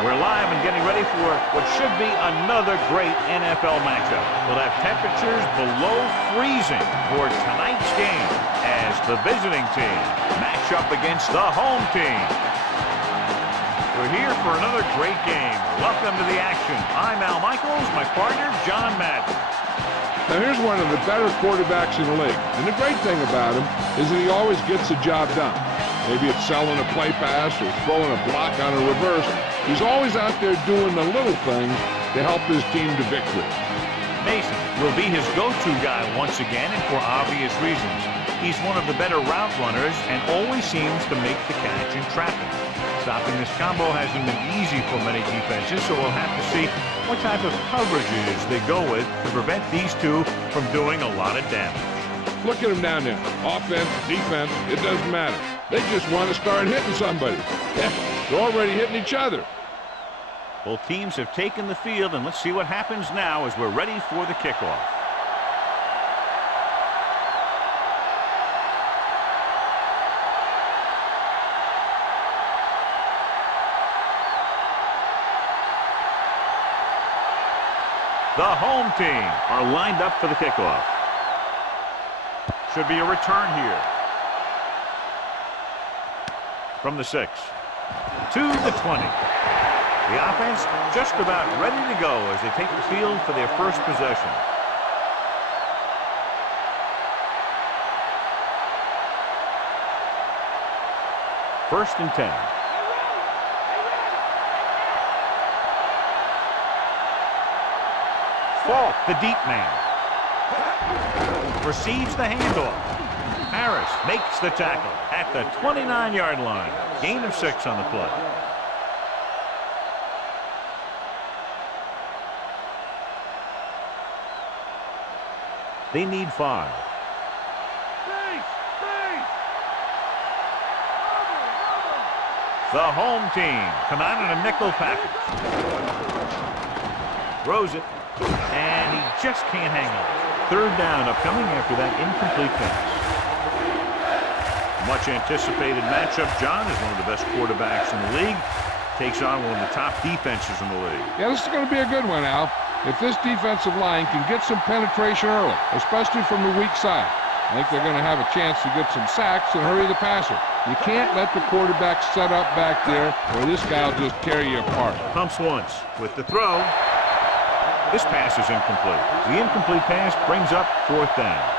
We're live and getting ready for what should be another great NFL matchup. We'll have temperatures below freezing for tonight's game as the visiting team match up against the home team. We're here for another great game. Welcome to the action. I'm Al Michaels, my partner, John Madden. Now here's one of the better quarterbacks in the league. And the great thing about him is that he always gets the job done. Maybe it's selling a play pass or throwing a block on a reverse. He's always out there doing the little things to help his team to victory. Mason will be his go-to guy once again, and for obvious reasons. He's one of the better route runners and always seems to make the catch in traffic. Stopping this combo hasn't been easy for many defenses, so we'll have to see what type of coverages they go with to prevent these two from doing a lot of damage. Look at him down there. Offense, defense, it doesn't matter. They just want to start hitting somebody. Yeah, they're already hitting each other. Both teams have taken the field, and let's see what happens now as we're ready for the kickoff. The home team are lined up for the kickoff. Should be a return here. From the 6 to the 20. The offense just about ready to go as they take the field for their first possession. First and 10. Falk, the deep man, receives the handoff. Harris makes the tackle at the 29-yard line. Gain of 6 on the play. They need 5. The home team come out in a nickel package. Throws it, and he just can't hang on. Third down upcoming after that incomplete pass. Much anticipated matchup. John is one of the best quarterbacks in the league. Takes on one of the top defenses in the league. Yeah, this is going to be a good one, Al. If this defensive line can get some penetration early, especially from the weak side, I think they're going to have a chance to get some sacks and hurry the passer. You can't let the quarterback set up back there, or this guy will just tear you apart. Pumps once with the throw. This pass is incomplete. The incomplete pass brings up 4th down.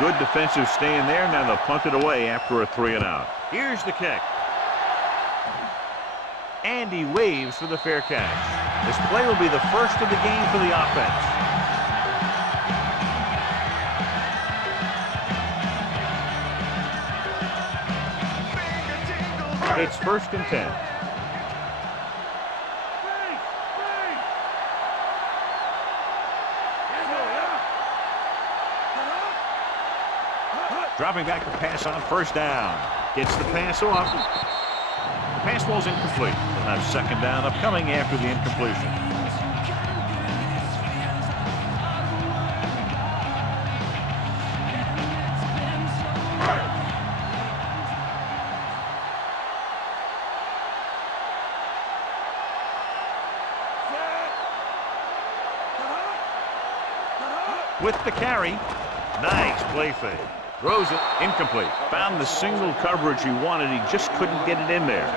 Good defensive stand there. Now they'll punt it away after a 3-and-out. Here's the kick. And he waves for the fair catch. This play will be the first of the game for the offense. It's 1st and 10. Dropping back to pass on 1st down. Gets the pass off. The pass ball's incomplete. They'll have 2nd down upcoming after the incompletion. With the carry. Nice play fake. Throws it, incomplete. Found the single coverage he wanted. He just couldn't get it in there.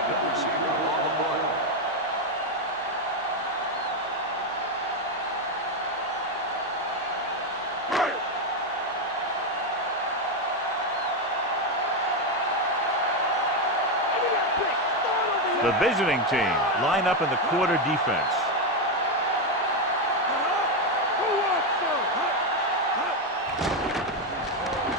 The visiting team line up in the quarter defense.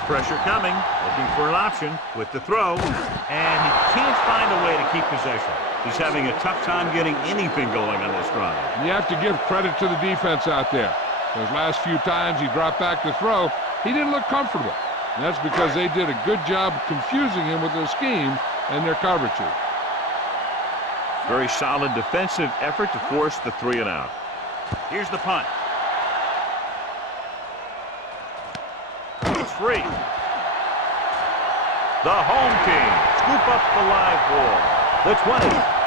Pressure coming, looking for an option with the throw, and he can't find a way to keep possession. He's having a tough time getting anything going on this drive. You have to give credit to the defense out there. Those last few times he dropped back to throw, he didn't look comfortable. And that's because they did a good job confusing him with their schemes and their coverages. Very solid defensive effort to force the 3-and-out. Here's the punt. It's free. The home team scoop up the live ball. The 20.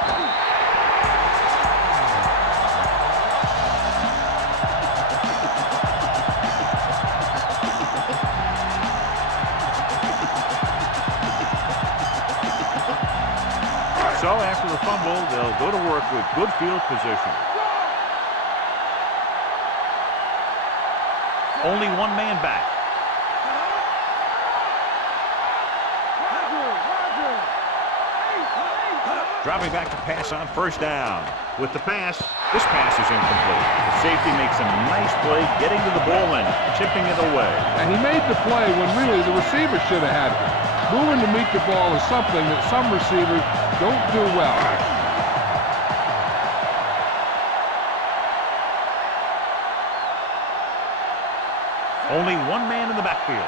So after the fumble, they'll go to work with good field position. Only one man back. Dropping back to pass on first down. With the pass, this pass is incomplete. The safety makes a nice play getting to the ball and chipping it away. And he made the play when really the receiver should have had it. Moving to meet the ball is something that some receivers don't do well. Only one man in the backfield.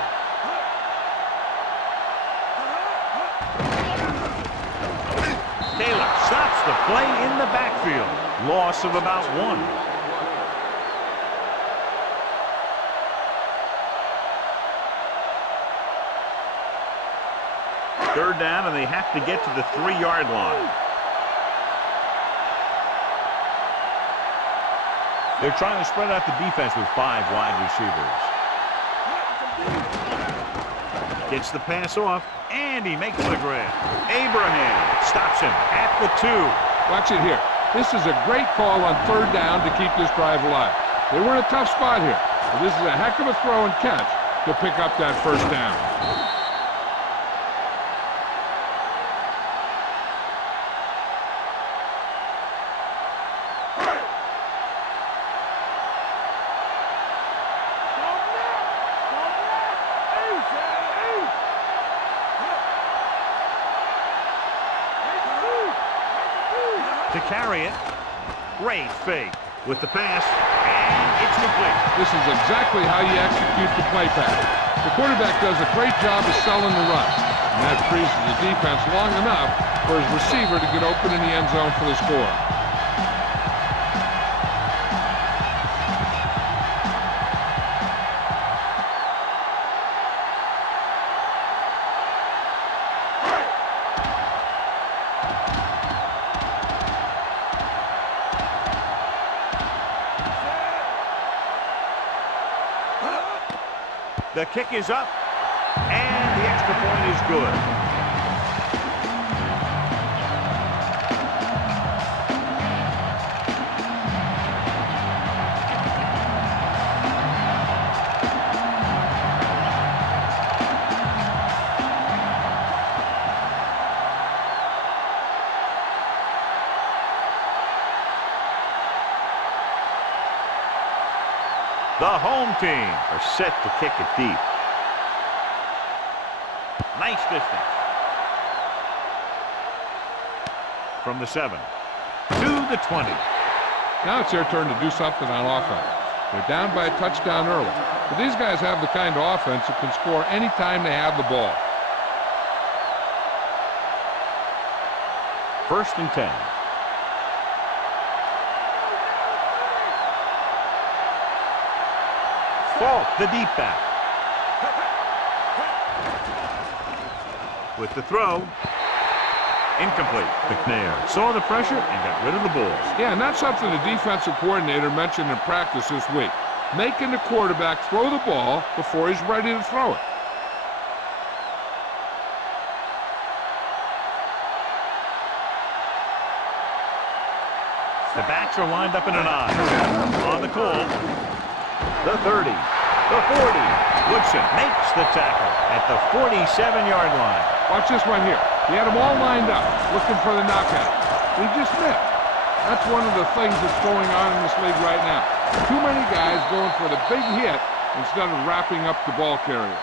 Taylor stops the play in the backfield. Loss of about 1. Third down, and they have to get to the 3-yard line. They're trying to spread out the defense with 5 wide receivers. Gets the pass off, and he makes the grab. Abraham stops him at the 2. Watch it here. This is a great call on third down to keep this drive alive. They were in a tough spot here, but this is a heck of a throw and catch to pick up that first down. To carry it, great fake with the pass, and it's complete. This is exactly how you execute the play pass. The quarterback does a great job of selling the run, and that frees the defense long enough for his receiver to get open in the end zone for the score. The kick is up, and the extra point is good. The home team are set to kick it deep. Nice distance. From the 7 to the 20. Now it's their turn to do something on offense. They're down by a touchdown early, but these guys have the kind of offense that can score anytime they have the ball. 1st and 10. Fault, the deep back. With the throw, incomplete. McNair saw the pressure and got rid of the ball. Yeah, and that's something the defensive coordinator mentioned in practice this week. Making the quarterback throw the ball before he's ready to throw it. The backs are lined up in an I. On the call. The 30, the 40. Woodson makes the tackle at the 47-yard line. Watch this one here. He had them all lined up, looking for the knockout. He just missed. That's one of the things that's going on in this league right now. Too many guys going for the big hit instead of wrapping up the ball carrier.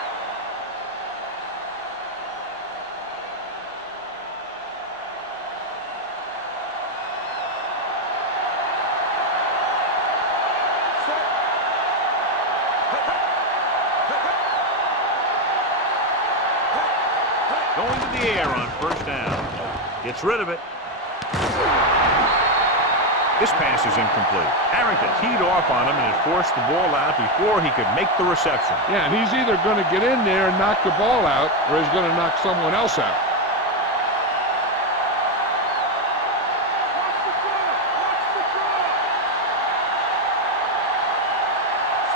Going to the air on 1st down. Gets rid of it. This pass is incomplete. Harrington teed off on him and had forced the ball out before he could make the reception. Yeah, and he's either going to get in there and knock the ball out, or he's going to knock someone else out.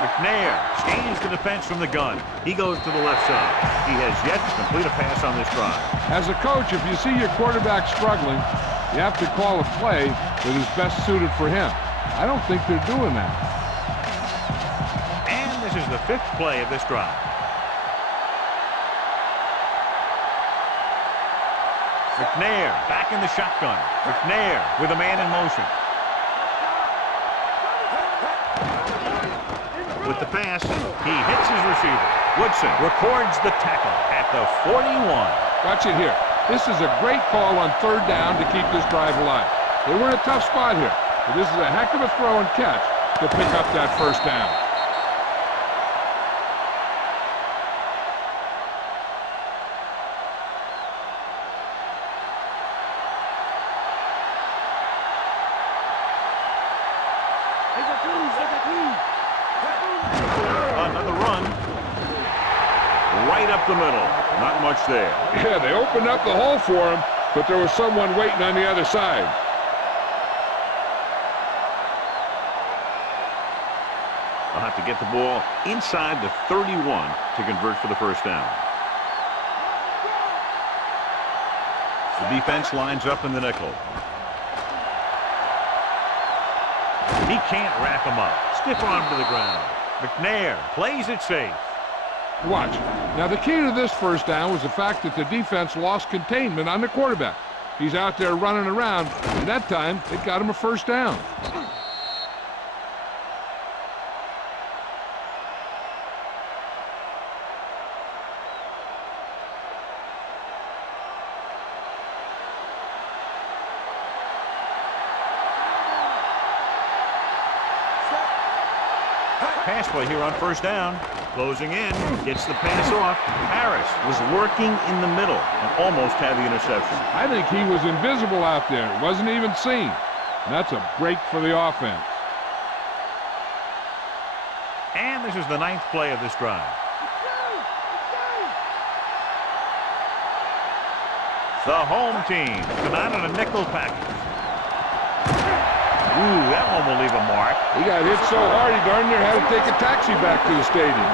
McNair scans the defense from the gun. He goes to the left side. He has yet to complete a pass on this drive. As a coach, if you see your quarterback struggling, you have to call a play that is best suited for him. I don't think they're doing that. And this is the 5th play of this drive. McNair back in the shotgun. McNair with a man in motion. With the pass, he hits his receiver. Woodson records the tackle at the 41. Watch it here. This is a great call on 3rd down to keep this drive alive. They were in a tough spot here, but this is a heck of a throw and catch to pick up that 1st down. Another run. Right up the middle. Not much there. Yeah, they opened up the hole for him, but there was someone waiting on the other side. They'll have to get the ball inside the 31 to convert for the 1st down. The defense lines up in the nickel. He can't wrap him up. Stiff arm to the ground. McNair plays it safe. Watch. Now, the key to this 1st down was the fact that the defense lost containment on the quarterback. He's out there running around, and that time, it got him a 1st down. Pass play here on 1st down. Closing in. Gets the pass off. Harris was working in the middle and almost had the interception. I think he was invisible out there. Wasn't even seen. And that's a break for the offense. And this is the 9th play of this drive. The home team come out in a nickel package. Ooh, that one will leave a mark. He got hit so hard, he darn near had to take a taxi back to the stadium.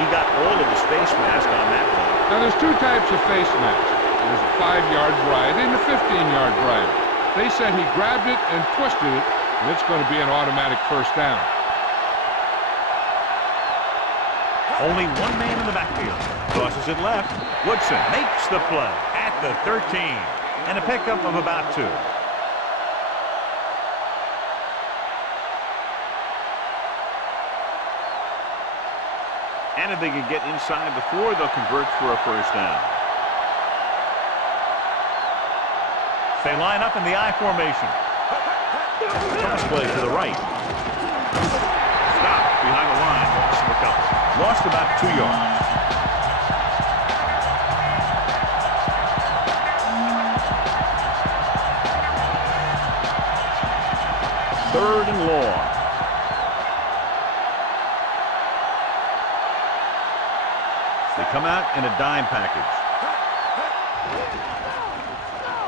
He got all of his face mask on that one. Now, there's 2 types of face masks. There's a 5-yard variety and a 15-yard variety. They said he grabbed it and twisted it, and it's going to be an automatic 1st down. Only one man in the backfield. Tosses it left. Woodson makes the play at the 13. And a pickup of about 2. And if they can get inside the 4, they'll convert for a 1st down. They line up in the I formation. Toss play to the right. Stop behind the line. Lost about 2 yards. Third and long. They come out in a dime package.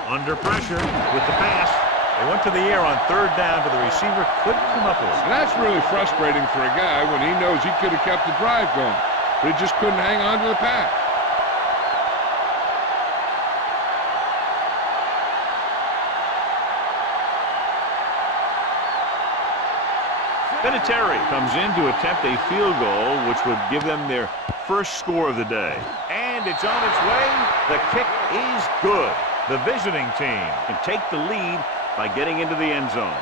Under pressure with the pass. They went to the air on 3rd down, but the receiver couldn't come up with it. And that's really frustrating for a guy when he knows he could have kept the drive going, but he just couldn't hang on to the pass. Vinatieri comes in to attempt a field goal, which would give them their 1st score of the day. And it's on its way. The kick is good. The visiting team can take the lead by getting into the end zone.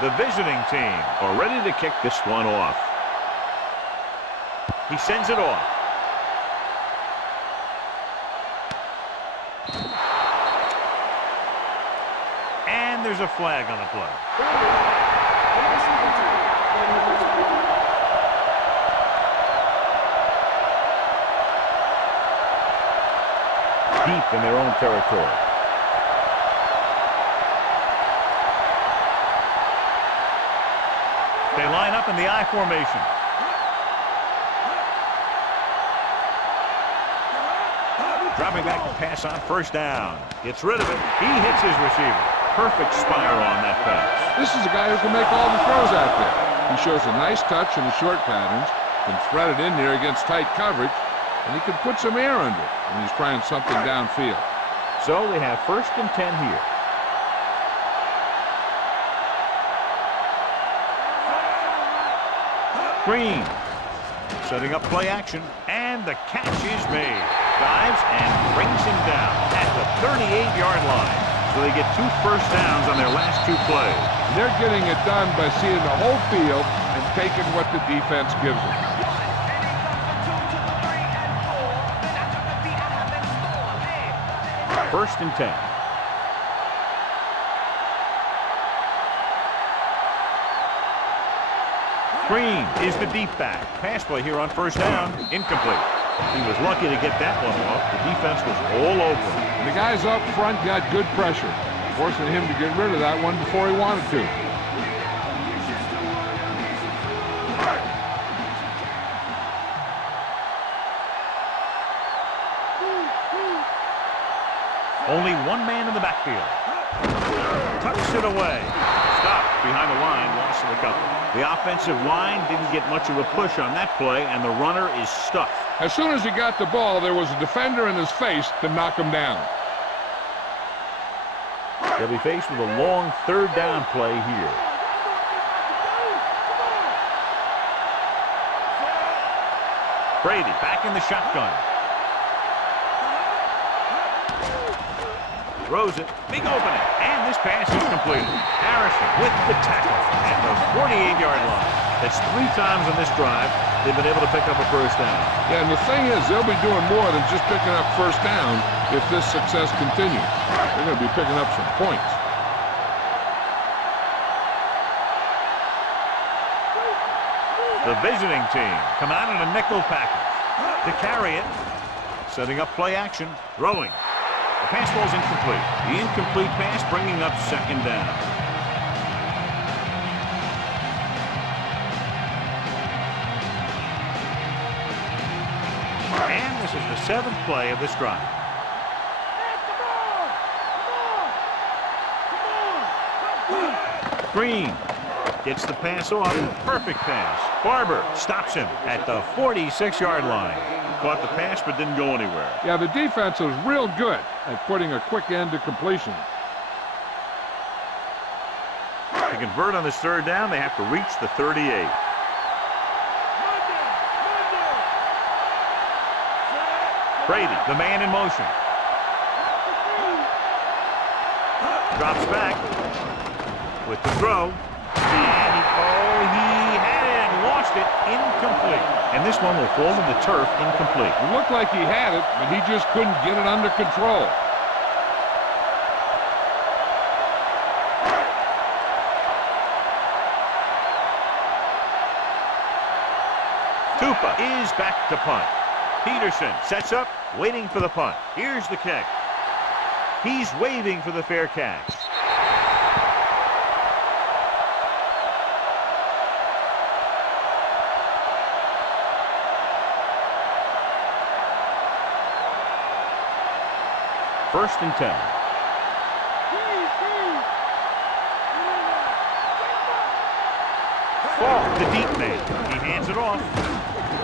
The visiting team are ready to kick this one off. He sends it off. And there's there's a flag on the play. Deep in their own territory. They line up in the I formation. Dropping back to pass on first down. Gets rid of it. He hits his receiver. Perfect spiral on that pass. This is a guy who can make all the throws out there. He shows a nice touch in the short patterns, can thread it in there against tight coverage, and he can put some air under it when he's trying something downfield. So they have 1st and 10 here. Green setting up play action, and the catch is made. Dives and brings him down at the 38-yard line. So they get 2 first downs on their last 2 plays. They're getting it done by seeing the whole field and taking what the defense gives them. 1st and 10. Green is the deep back. Pass play here on first down. Incomplete. He was lucky to get that one off. The defense was all over him. And the guys up front got good pressure, forcing him to get rid of that one before he wanted to. Only one man in the backfield. Tucks it away. Stopped behind the line, loss of a couple. The offensive line didn't get much of a push on that play, and the runner is stuffed. As soon as he got the ball, there was a defender in his face to knock him down. They'll be faced with a long 3rd down play here. Brady back in the shotgun. Throws it. Big opening. And this pass is completed. Harrison with the tackle at the 48-yard line. That's 3 times on this drive they've been able to pick up a first down. Yeah, and the thing is, they'll be doing more than just picking up first down if this success continues. They're going to be picking up some points. The visiting team come out in a nickel package. To carry it. Setting up play action. Throwing. The pass ball's incomplete. The incomplete pass bringing up 2nd down. And this is the 7th play of this drive. Green gets the pass off. Perfect pass. Barber stops him at the 46-yard line. Caught the pass but didn't go anywhere. Yeah, the defense is real good at putting a quick end to completion. To convert on this 3rd down, they have to reach the 38. Brady, the man in motion. Drops back with the throw. And he had it and lost it. Incomplete. And this one will fall to the turf incomplete. It looked like he had it, but he just couldn't get it under control. Tupa is back to punt. Peterson sets up, waiting for the punt. Here's the kick. He's waving for the fair catch. First and 10. Ball, the deep man. He hands it off.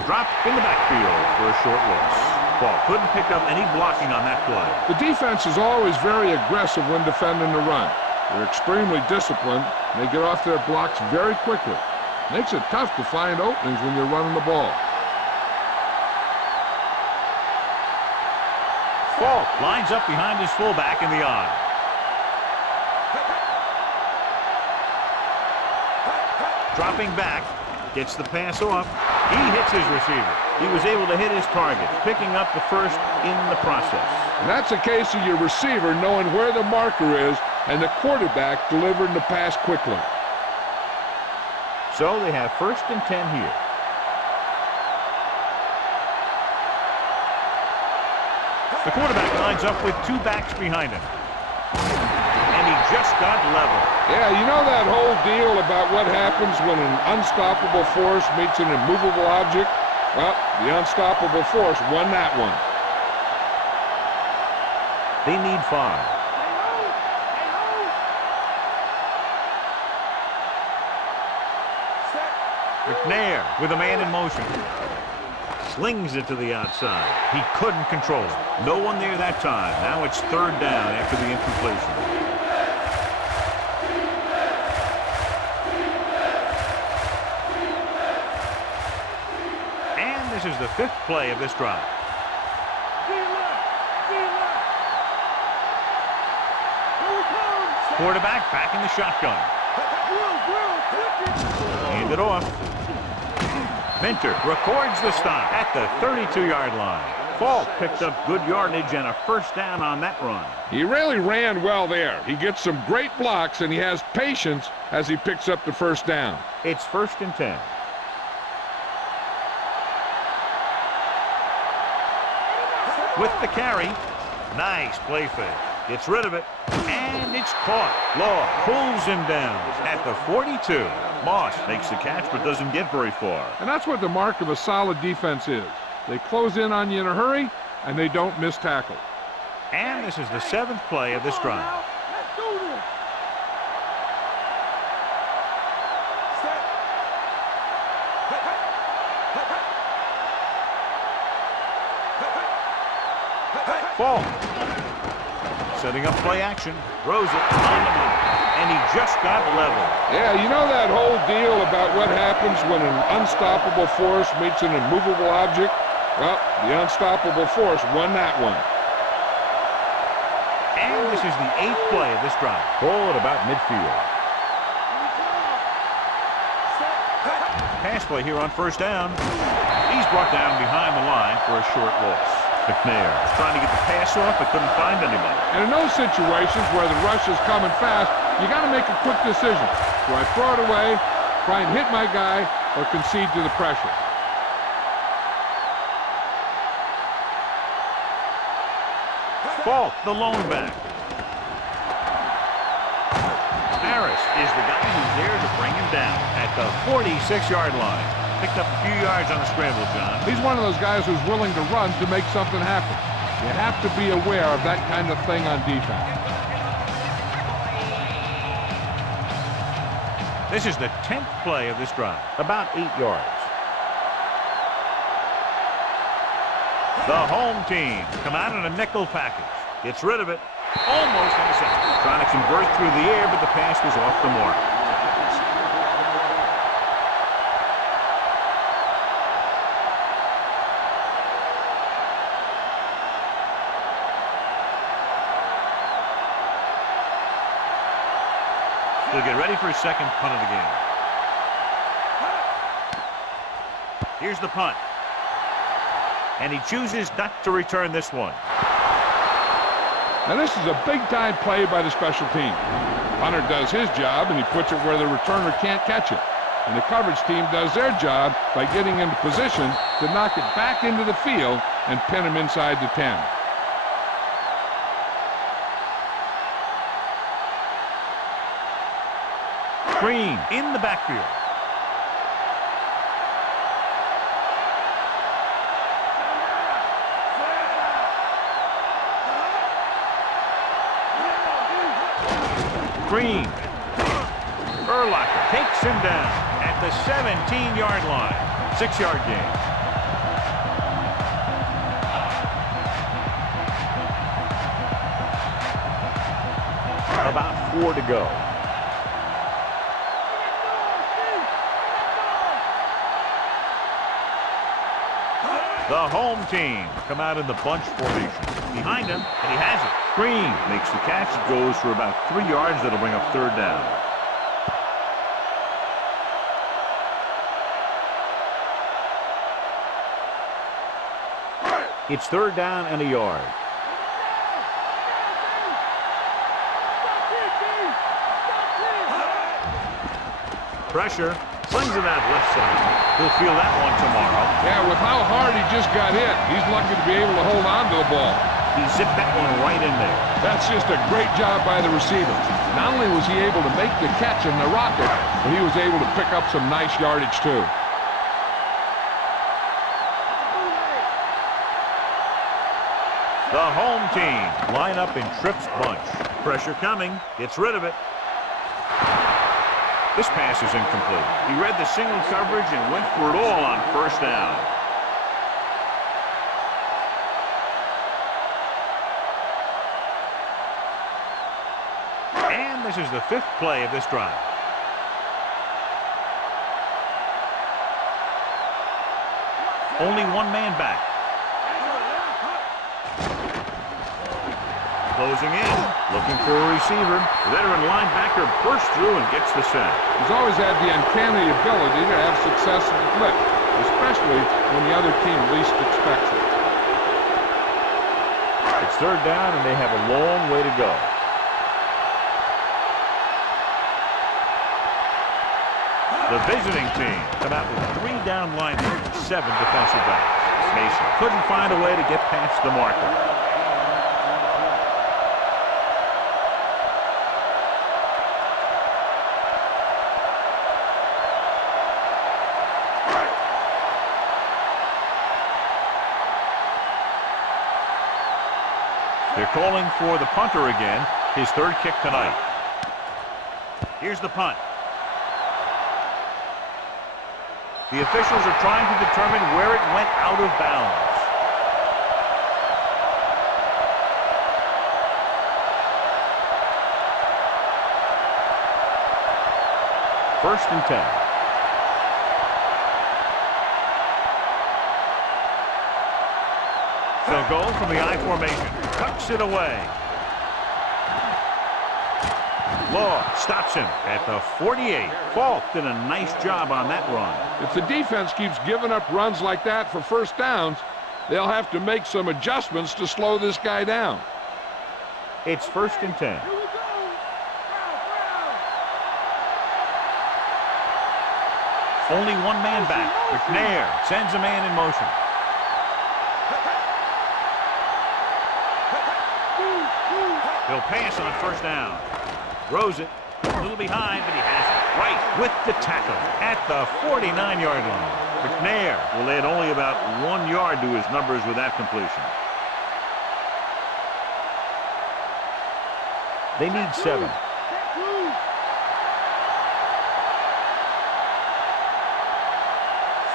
Dropped in the backfield for a short loss. Ball couldn't pick up any blocking on that play. The defense is always very aggressive when defending the run. They're extremely disciplined, and they get off their blocks very quickly. Makes it tough to find openings when you're running the ball. Ball lines up behind his fullback in the I. Dropping back, gets the pass off. He hits his receiver. He was able to hit his target, picking up the first in the process. And that's a case of your receiver knowing where the marker is and the quarterback delivering the pass quickly. So they have 1st and 10 here. The quarterback lines up with 2 backs behind him. And he just got level. Yeah, you know that whole deal about what happens when an unstoppable force meets an immovable object? Well, the unstoppable force won that one. They need 5. McNair with a man in motion. Slings it to the outside. He couldn't control it. No one there that time. Now it's 3rd down after the incompletion. And this is the 5th play of this drive. Quarterback back in the shotgun. Hand it off. Minter records the stop at the 32-yard line. Falk picked up good yardage and a 1st down on that run. He really ran well there. He gets some great blocks, and he has patience as he picks up the 1st down. It's 1st and 10. With the carry. Nice play fake. Gets rid of it. And it's caught. Law pulls him down at the 42. Moss makes the catch but doesn't get very far. And that's what the mark of a solid defense is. They close in on you in a hurry, and they don't miss tackle. And this is the 7th play of this drive. Let's do this. Falk. Setting up play action. Throws it on the money. And he just got level. Yeah, you know that whole deal about what happens when an unstoppable force meets an immovable object? Well, the unstoppable force won that one. And this is the 8th play of this drive. Ball at about midfield. Pass play here on 1st down. He's brought down behind the line for a short loss. McNair trying to get the pass off, but couldn't find anybody. And in those situations where the rush is coming fast, you got to make a quick decision. Do I throw it away, try and hit my guy, or concede to the pressure? Falk, the lone back. Harris is the guy who's there to bring him down at the 46-yard line. Picked up a few yards on the scramble, John. He's one of those guys who's willing to run to make something happen. You have to be aware of that kind of thing on defense. This is the 10th play of this drive. About 8 yards. The home team come out in a nickel package. Gets rid of it. Almost intercepted. Trying to convert through the air, but the pass was off the mark. He'll get ready for his 2nd punt of the game. Here's the punt. And he chooses not to return this one. Now this is a big-time play by the special team. Punter does his job, and he puts it where the returner can't catch it. And the coverage team does their job by getting into position to knock it back into the field and pin him inside the 10. Green in the backfield. Green. Urlacher takes him down at the 17-yard line. 6-yard gain. About 4 to go. The home team come out in the bunch formation. Behind him, and he has it. Green makes the catch. Goes for about 3 yards. That'll bring up 3rd down. It's 3rd down and a yard. Pressure. Slings it out left side. He'll feel that one tomorrow. Yeah, with how hard he just got hit, he's lucky to be able to hold on to the ball. He zipped that one right in there. That's just a great job by the receiver. Not only was he able to make the catch in the rocket, but he was able to pick up some nice yardage too. The home team line up in Tripp's bunch. Pressure coming. Gets rid of it. This pass is incomplete. He read the single coverage and went for it all on first down. And this is the 5th play of this drive. Only one man back. Closing in, looking for a receiver. The veteran linebacker bursts through and gets the sack. He's always had the uncanny ability to have success in the flip, especially when the other team least expects it. It's 3rd down, and they have a long way to go. The visiting team come out with 3 down linemen and 7 defensive backs. Mason couldn't find a way to get past the marker. They're calling for the punter again, his 3rd kick tonight. Here's the punt. The officials are trying to determine where it went out of bounds. First and 10. They'll go from the I formation. Tucks it away. Law stops him at the 48. Falk did a nice job on that run. If the defense keeps giving up runs like that for first downs, they'll have to make some adjustments to slow this guy down. It's 1st and 10. Only one man back. McNair sends a man in motion. He'll pass on first down. Throws it. A little behind, but he has it. Right with the tackle at the 49-yard line. McNair will add only about 1 yard to his numbers with that completion. They need 7.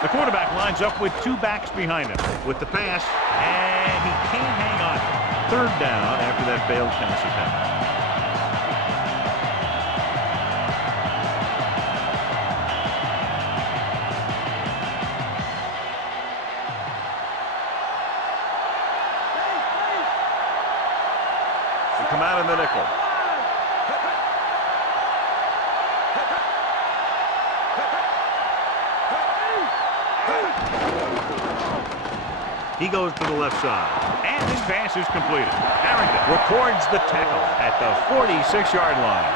The quarterback lines up with 2 backs behind him with the pass, and he can't hang on. 3rd down after that failed pass attempt. They come out in the nickel. He goes to the left side. And this pass is completed. Harrington records the tackle at the 46-yard line.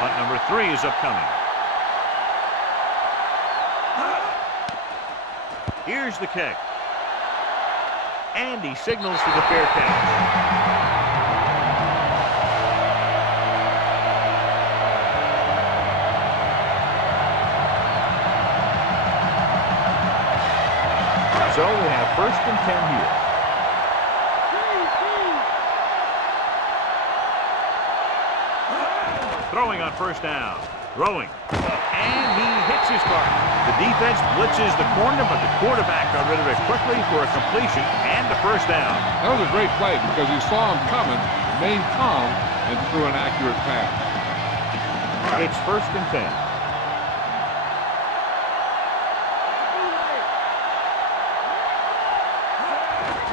Punt number 3 is upcoming. Here's the kick. And he signals for the fair catch. So we have 1st and 10 here. Throwing on first down. Throwing. And he hits his target. The defense blitzes the corner, but the quarterback got rid of it quickly for a completion and a first down. That was a great play because he saw him coming, remained calm, and threw an accurate pass. It's 1st and 10.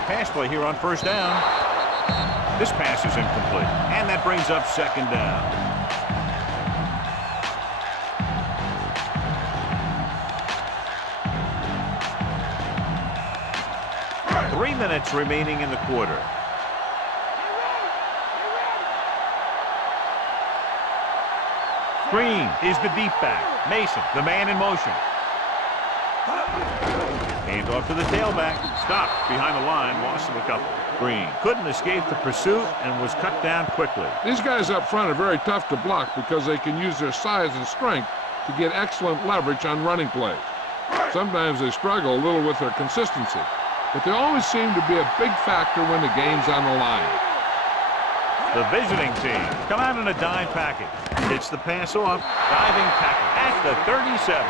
Pass play here on first down. This pass is incomplete, and that brings up 2nd down. 3 minutes remaining in the quarter. Green is the deep back. Mason, the man in motion. Hand off to the tailback. Stopped behind the line. Loss of a couple. Green couldn't escape the pursuit and was cut down quickly. These guys up front are very tough to block because they can use their size and strength to get excellent leverage on running plays. Sometimes they struggle a little with their consistency, but they always seem to be a big factor when the game's on the line. The visiting team come out in a dime package. Hits the pass off. Diving tackle at the 37.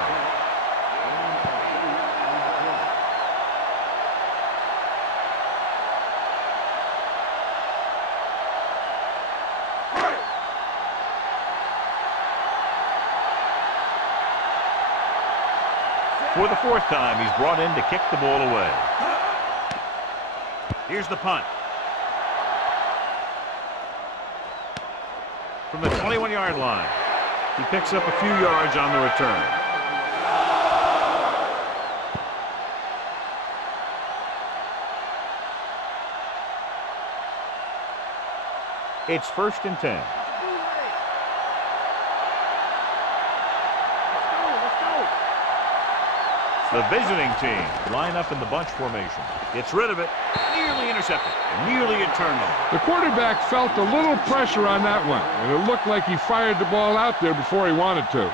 For the 4th time, he's brought in to kick the ball away. Here's the punt. From the 21-yard line. He picks up a few yards on the return. It's 1st and 10. The visiting team line up in the bunch formation. Gets rid of it. Nearly intercepted. Nearly a turnover. The quarterback felt a little pressure on that one, and it looked like he fired the ball out there before he wanted to.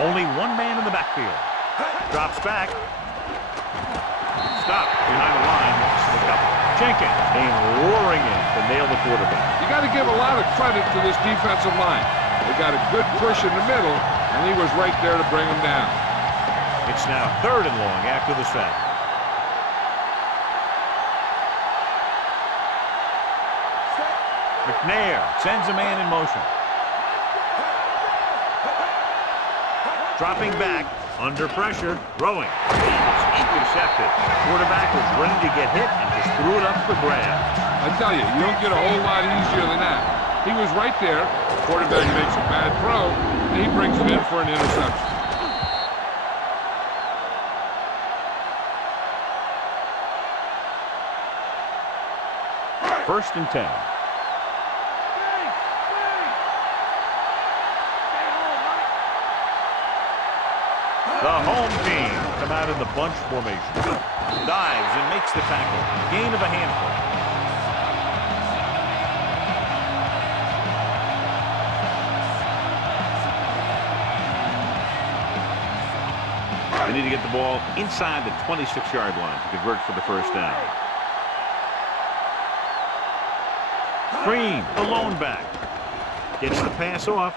Only one man in the backfield. Drops back. Stop behind the line. Loss of a couple. Jenkins came roaring in to nail the quarterback. You got to give a lot of credit to this defensive line. They got a good push in the middle, and he was right there to bring him down. It's now 3rd and long after the sack. McNair sends a man in motion. Dropping back, under pressure, throwing. It's intercepted. The quarterback was ready to get hit and just threw it up for grabs. I tell you, you don't get a whole lot easier than that. He was right there. The quarterback makes a bad throw, and he brings it in for an interception. First and 10. The home team come out in the bunch formation. Dives and makes the tackle. Gain of a handful. They need to get the ball inside the 26-yard line to convert for the 1st down. Green, the lone back. Gets the pass off.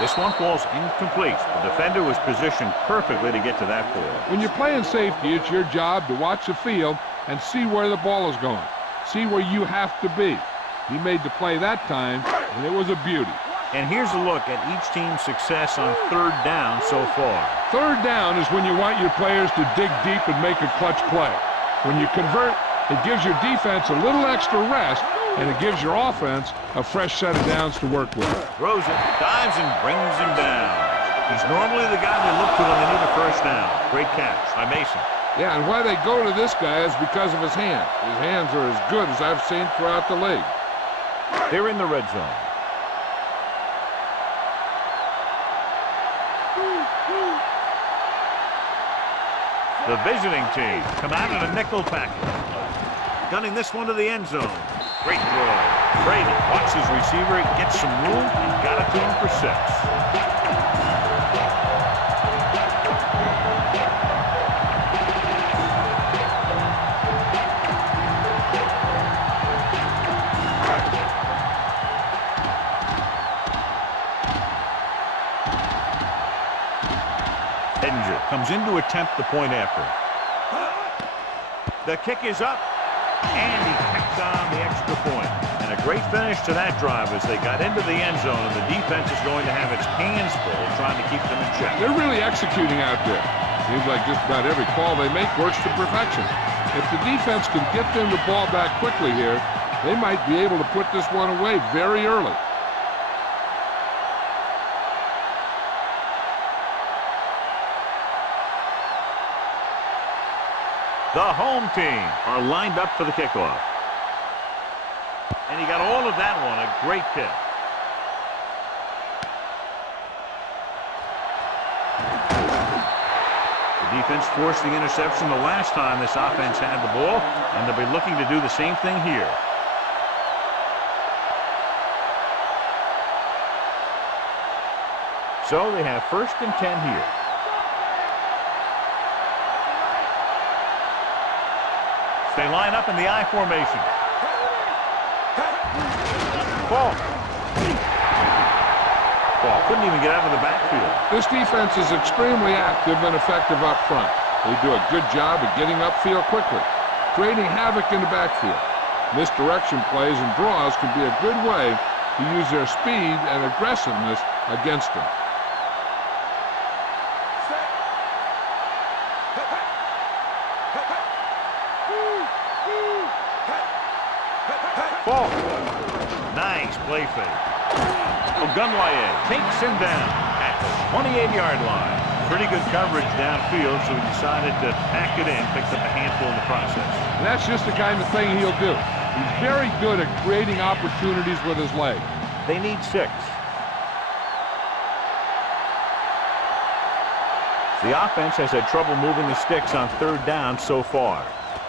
This one falls incomplete. The defender was positioned perfectly to get to that ball. When you're playing safety, it's your job to watch the field and see where the ball is going. See where you have to be. He made the play that time, and it was a beauty. And here's a look at each team's success on 3rd down so far. 3rd down is when you want your players to dig deep and make a clutch play. When you convert, it gives your defense a little extra rest, and it gives your offense a fresh set of downs to work with. Throws it, dives, and brings him down. He's normally the guy they look to when they need a 1st down. Great catch by Mason. Yeah, and why they go to this guy is because of his hands. His hands are as good as I've seen throughout the league. They're in the red zone. The visiting team come out in a nickel package. Gunning this one to the end zone. Great throw. Brady watches his receiver, gets some room, and got it to him for 6. Comes in to attempt the point after. The kick is up, and he kicks on the extra point. And a great finish to that drive as they got into the end zone, and the defense is going to have its hands full trying to keep them in check. They're really executing out there. Seems like just about every call they make works to perfection. If the defense can get them the ball back quickly here, They might be able to put this one away very early. The home team are lined up for the kickoff. And he got all of that one. A great kick. The defense forced the interception the last time this offense had the ball, and they'll be looking to do the same thing here. So they have 1st and 10 here. They line up in the I formation. Ball. Ball couldn't even get out of the backfield. This defense is extremely active and effective up front. They do a good job of getting upfield quickly, creating havoc in the backfield. Misdirection plays and draws can be a good way to use their speed and aggressiveness against them. Ball. Nice play fake. Ogunwaye takes him down at the 28-yard line. Pretty good coverage downfield, so he decided to pack it in, picked up a handful in the process. And that's just the kind of thing he'll do. He's very good at creating opportunities with his leg. They need 6. The offense has had trouble moving the sticks on 3rd down so far.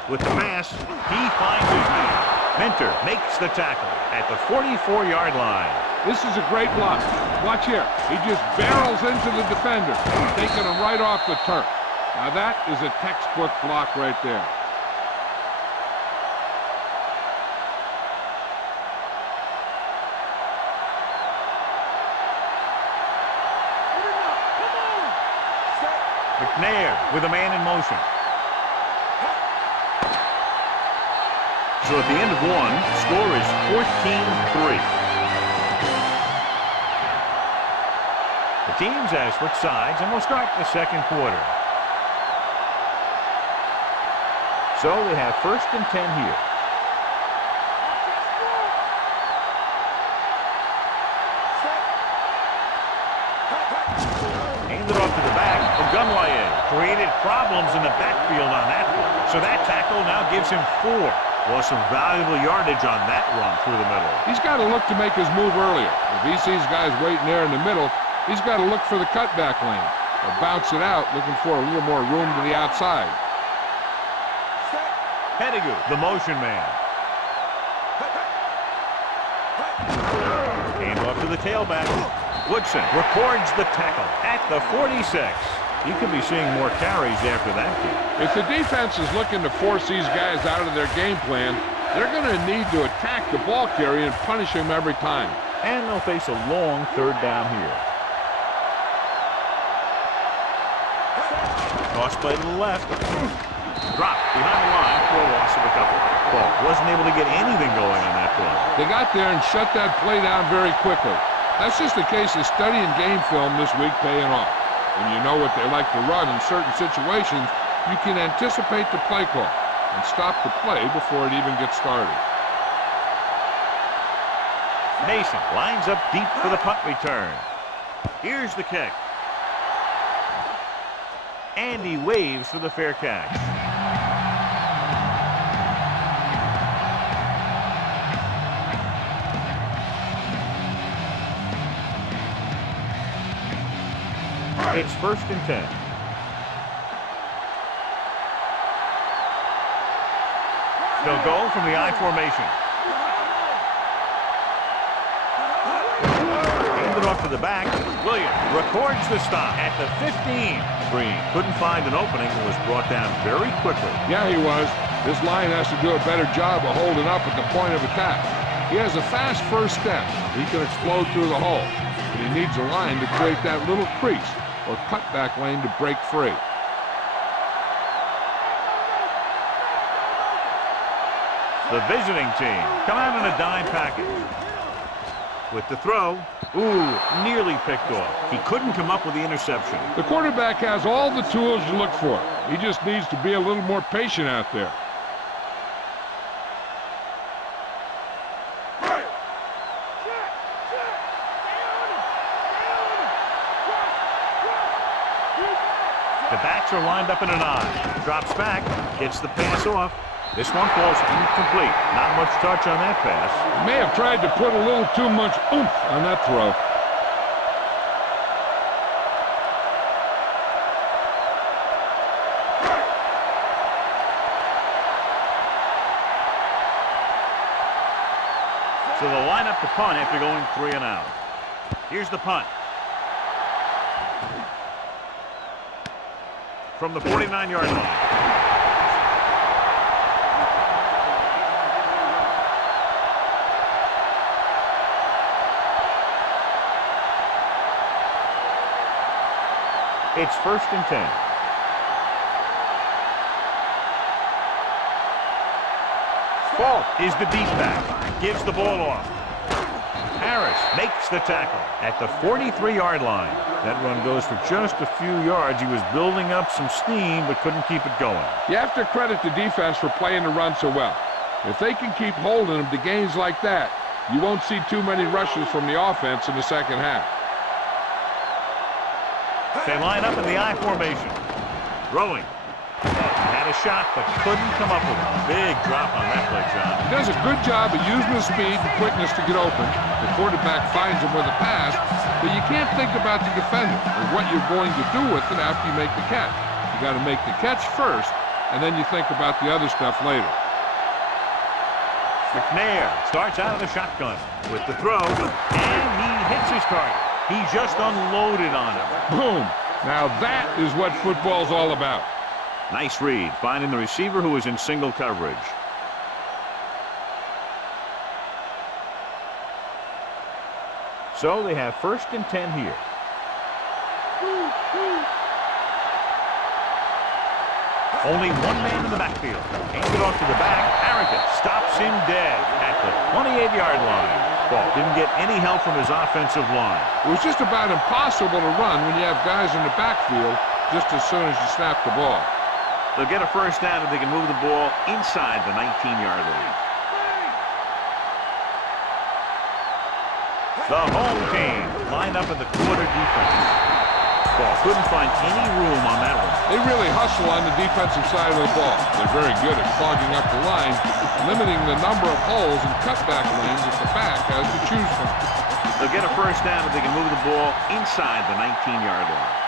With the pass, he finds his man. Minter makes the tackle at the 44-yard line. This is a great block. Watch here. He just barrels into the defender, taking him right off the turf. Now that is a textbook block right there. McNair with a man in motion. So at the end of 1, score is 14-3. The teams have switched sides, and we'll start the 2nd quarter. So they have 1st and 10 here. Handed off to the back. Ogunwaye created problems in the backfield on that one. So that tackle now gives him 4. Lost some valuable yardage on that run through the middle. He's got to look to make his move earlier. If he sees guys waiting there in the middle, he's got to look for the cutback lane or bounce it out, looking for a little more room to the outside. Pettigrew, the motion man. Hand off to the tailback. Woodson records the tackle at the 46. He could be seeing more carries after that game. If the defense is looking to force these guys out of their game plan, they're going to need to attack the ball carrier and punish him every time. And they'll face a long 3rd down here. Toss play to the left. Dropped behind the line for a loss of a couple. Ball wasn't able to get anything going on that play. They got there and shut that play down very quickly. That's just a case of studying game film this week paying off. When you know what they like to run in certain situations, you can anticipate the play call and stop the play before it even gets started. Mason lines up deep for the punt return. Here's the kick. And he waves for the fair catch. It's 1st and 10. They'll go from the I formation. Handed off to the back. Williams records the stop at the 15. Green couldn't find an opening and was brought down very quickly. Yeah, he was. This line has to do a better job of holding up at the point of attack. He has a fast first step. He can explode through the hole. But he needs a line to create that little crease or cutback lane to break free. The visiting team come out in a dime package. With the throw, nearly picked off. He couldn't come up with the interception. The quarterback has all the tools you look for. He just needs to be a little more patient out there. backs are lined up in an I. Drops back, gets the pass off. This one falls incomplete. Not much touch on that pass. He may have tried to put a little too much oomph on that throw. So they'll line up the punt after going 3 and out. Here's the punt. From the 49-yard line. It's 1st and 10. Fault is the deep back. Gives the ball off. Harris makes the tackle at the 43-yard line. That run goes for just a few yards. He was building up some steam, but couldn't keep it going. You have to credit the defense for playing the run so well. If they can keep holding them to gains like that, you won't see too many rushes from the offense in the second half. They line up in the I formation. Throwing. Had a shot, but couldn't come up with a big drop on that play, John. He does a good job of using his speed and quickness to get open. The quarterback finds him with a pass, but you can't think about the defender or what you're going to do with it after you make the catch. You got to make the catch first, and then you think about the other stuff later. McNair starts out of the shotgun with the throw, and he hits his target. He just unloaded on him. Boom! Now that is what football's all about. Nice read, finding the receiver who was in single coverage. So they have 1st and 10 here. Only one man in the backfield. Hands it off to the back. Harrington stops him dead at the 28-yard line. Ball didn't get any help from his offensive line. It was just about impossible to run when you have guys in the backfield just as soon as you snap the ball. They'll get a 1st down if they can move the ball inside the 19-yard line. The home team lined up in the quarter defense. Ball couldn't find any room on that one. They really hustle on the defensive side of the ball. They're very good at clogging up the line, limiting the number of holes and cutback lanes that the back has to choose from. They'll get a 1st down if they can move the ball inside the 19-yard line.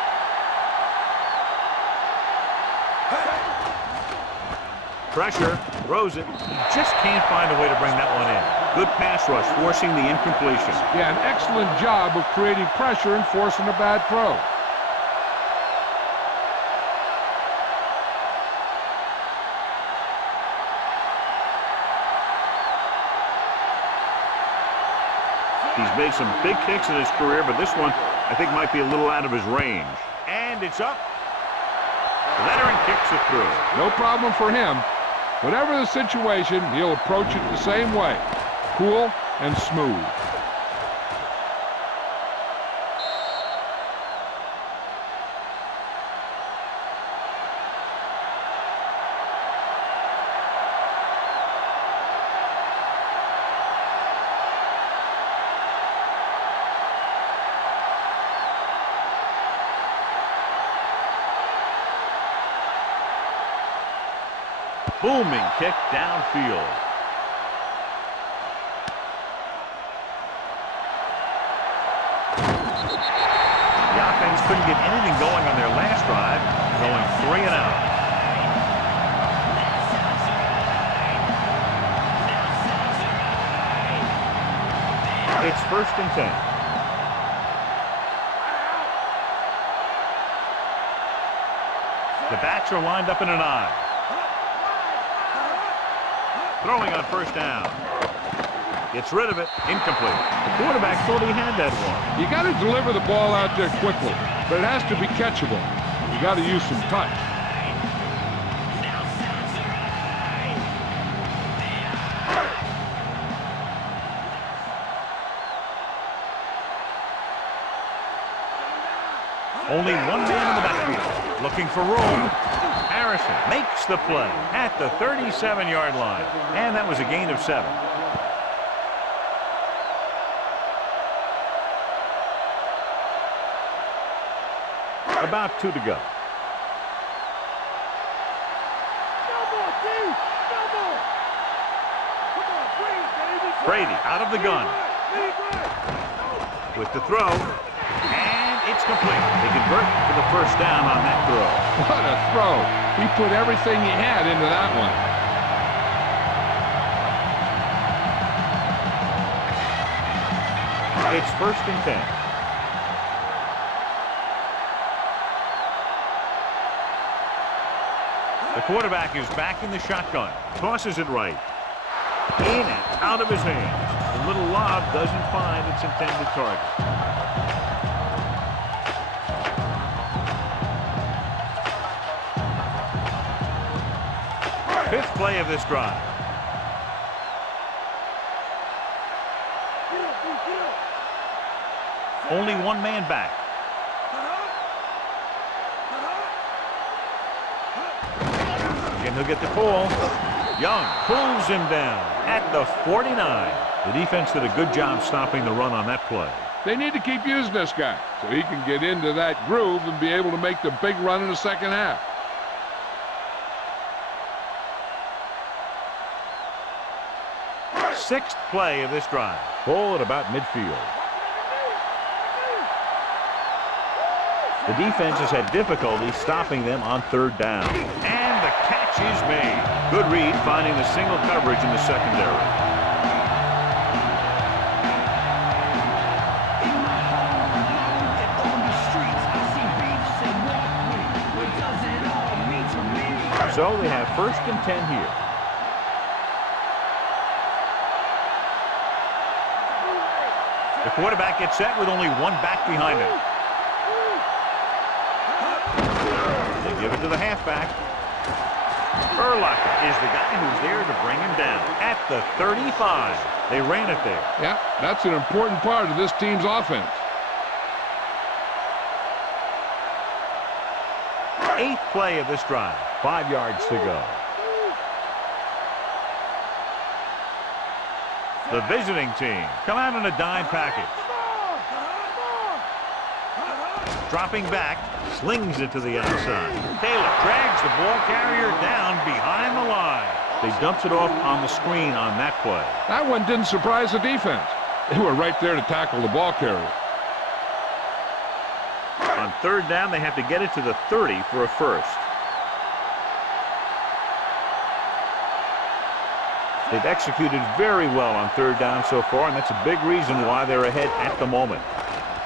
Pressure, throws it. He just can't find a way to bring that one in. Good pass rush, forcing the incompletion. Yeah, an excellent job of creating pressure and forcing a bad throw. He's made some big kicks in his career, but this one, I think, might be a little out of his range. And it's up. Lettering kicks it through. No problem for him. Whatever the situation, he'll approach it the same way. Cool and smooth. Booming kick downfield. The offense couldn't get anything going on their last drive, going 3 and out. It's 1st and 10. The backs are lined up in an I. Throwing on 1st down. Gets rid of it. Incomplete. The quarterback thought he had that one. You got to deliver the ball out there quickly, but it has to be catchable. You got to use some touch. Only one man in the backfield. Looking for room. Harrison makes the play at the 37-yard line. And that was a gain of 7. About 2 to go. Brady out of the gun. With the throw. And it's complete. They convert for the first down on that throw. What a throw. He put everything he had into that one. It's 1st and 10. The quarterback is back in the shotgun. Tosses it right. In and out of his hands. The little lob doesn't find its intended target. Fifth play of this drive. Only one man back. And he'll get the call. Young pulls him down at the 49. The defense did a good job stopping the run on that play. They need to keep using this guy so he can get into that groove and be able to make the big run in the second half. Sixth play of this drive. Ball at about midfield. The defense has had difficulty stopping them on 3rd down. And the catch is made. Good read finding the single coverage in the secondary. So they have 1st and 10 here. The quarterback gets set with only one back behind him. They give it to the halfback. Urlacher is the guy who's there to bring him down at the 35. They ran it there. Yeah, that's an important part of this team's offense. 8th play of this drive. 5 yards to go. The visiting team come out in a dime package. Dropping back, slings it to the outside. Taylor drags the ball carrier down behind the line. They dumps it off on the screen on that play. That one didn't surprise the defense. They were right there to tackle the ball carrier. On 3rd down, they have to get it to the 30 for a first. They've executed very well on 3rd down so far, and that's a big reason why they're ahead at the moment.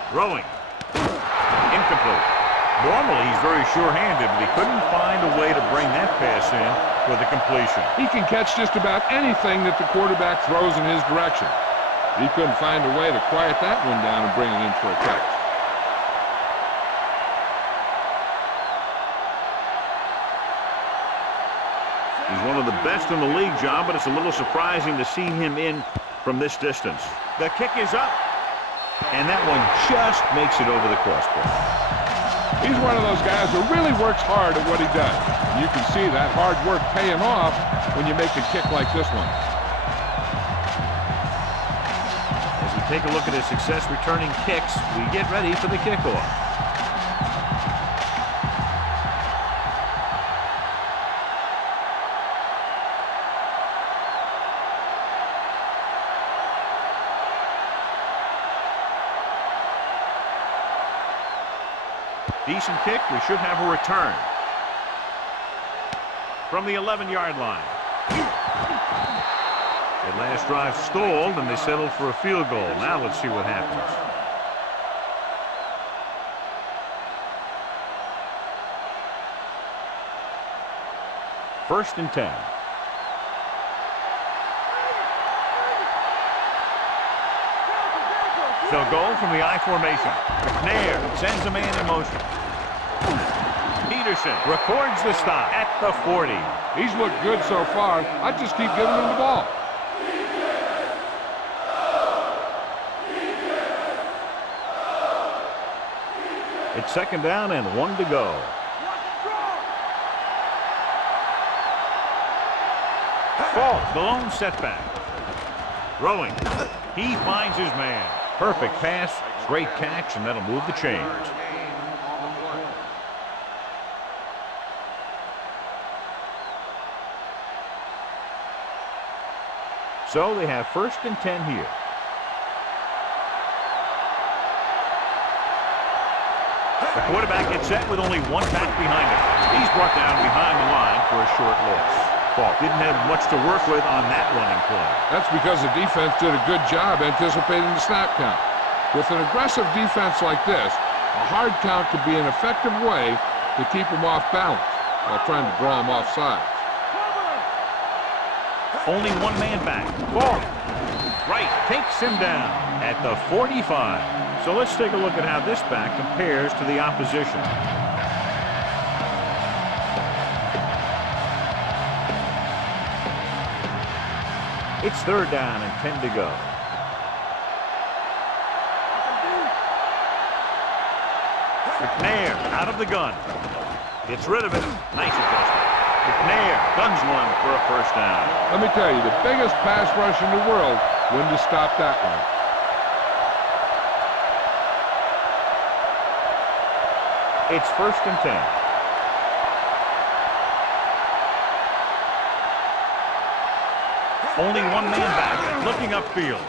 Throwing. Incomplete. Normally, he's very sure-handed, but he couldn't find a way to bring that pass in for the completion. He can catch just about anything that the quarterback throws in his direction. He couldn't find a way to quiet that one down and bring it in for a catch. He's one of the best in the league, John, but it's a little surprising to see him in from this distance. The kick is up, and that one just makes it over the crossbar. He's one of those guys who really works hard at what he does. You can see that hard work paying off when you make a kick like this one. As we take a look at his success returning kicks, we get ready for the kickoff. Decent kick. We should have a return. From the 11-yard line. The last drive stalled, and they settled for a field goal. Now let's see what happens. First and 10. They'll go from the I formation. McNair sends a man in motion. Peterson records the stop at the 40. He's looked good so far. I just keep giving him the ball. It's 2nd down and 1 to go. Falls, the lone setback. Throwing. He finds his man. Perfect pass, great catch, and that'll move the chains. So they have 1st and 10 here. The quarterback gets set with only one back behind him. He's brought down behind the line for a short loss. Ball didn't have much to work with on that running play. That's because the defense did a good job anticipating the snap count. With an aggressive defense like this, a hard count could be an effective way to keep them off balance while trying to draw them off sides. Only one man back. Ball. Right, takes him down at the 45. So let's take a look at how this back compares to the opposition. It's 3rd down and 10 to go. McNair out of the gun. Gets rid of it. Nice adjustment. McNair guns one for a 1st down. Let me tell you, the biggest pass rush in the world wouldn't have stopped that one. It's 1st and 10. Only one man back, looking upfield.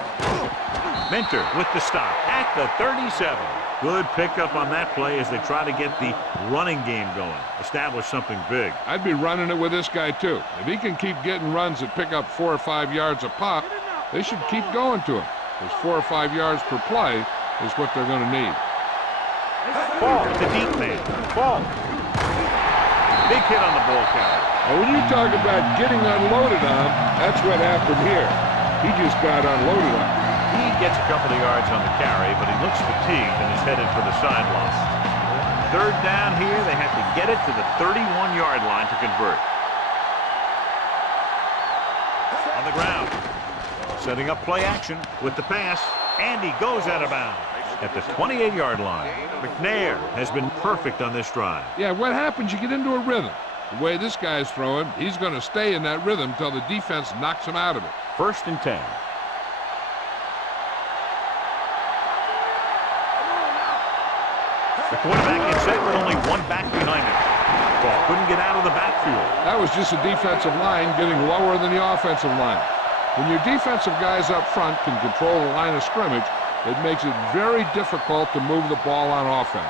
Minter with the stop at the 37. Good pickup on that play as they try to get the running game going. Establish something big. I'd be running it with this guy, too. If he can keep getting runs that pick up 4 or 5 yards a pop, they should keep going to him. Because 4 or 5 yards per play is what they're going to need. Ball to deep man. Ball. Big hit on the ball carrier. And when you talk about getting unloaded on, that's what happened here. He just got unloaded on. He gets a couple of yards on the carry, but he looks fatigued and is headed for the sideline. 3rd down here. They have to get it to the 31-yard line to convert. On the ground. Setting up play action with the pass. And he goes out of bounds at the 28-yard line. McNair has been perfect on this drive. Yeah, what happens? You get into a rhythm. The way this guy's throwing, he's going to stay in that rhythm until the defense knocks him out of it. 1st and 10. The quarterback gets set with only one back behind him. Ball couldn't get out of the backfield. That was just a defensive line getting lower than the offensive line. When your defensive guys up front can control the line of scrimmage, it makes it very difficult to move the ball on offense.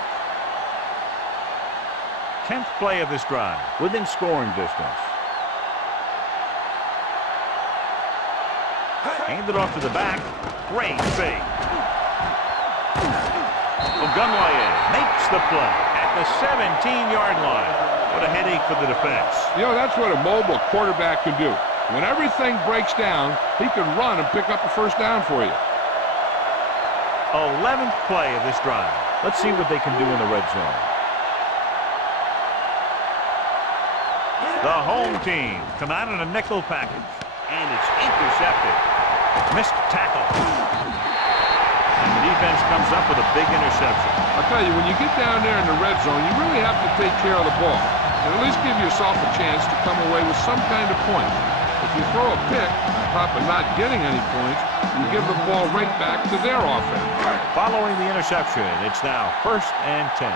10th play of this drive, within scoring distance. Handed off to the back. Great fake. Ogunlaye makes the play at the 17-yard line. What a headache for the defense. You know, that's what a mobile quarterback can do. When everything breaks down, he can run and pick up a 1st down for you. 11th play of this drive. Let's see what they can do in the red zone. The home team come out in a nickel package, and it's intercepted. Missed tackle. And the defense comes up with a big interception. I'll tell you, when you get down there in the red zone, you really have to take care of the ball and at least give yourself a chance to come away with some kind of points. If you throw a pick on top of not getting any points, you give the ball right back to their offense. Following the interception, it's now 1st and 10.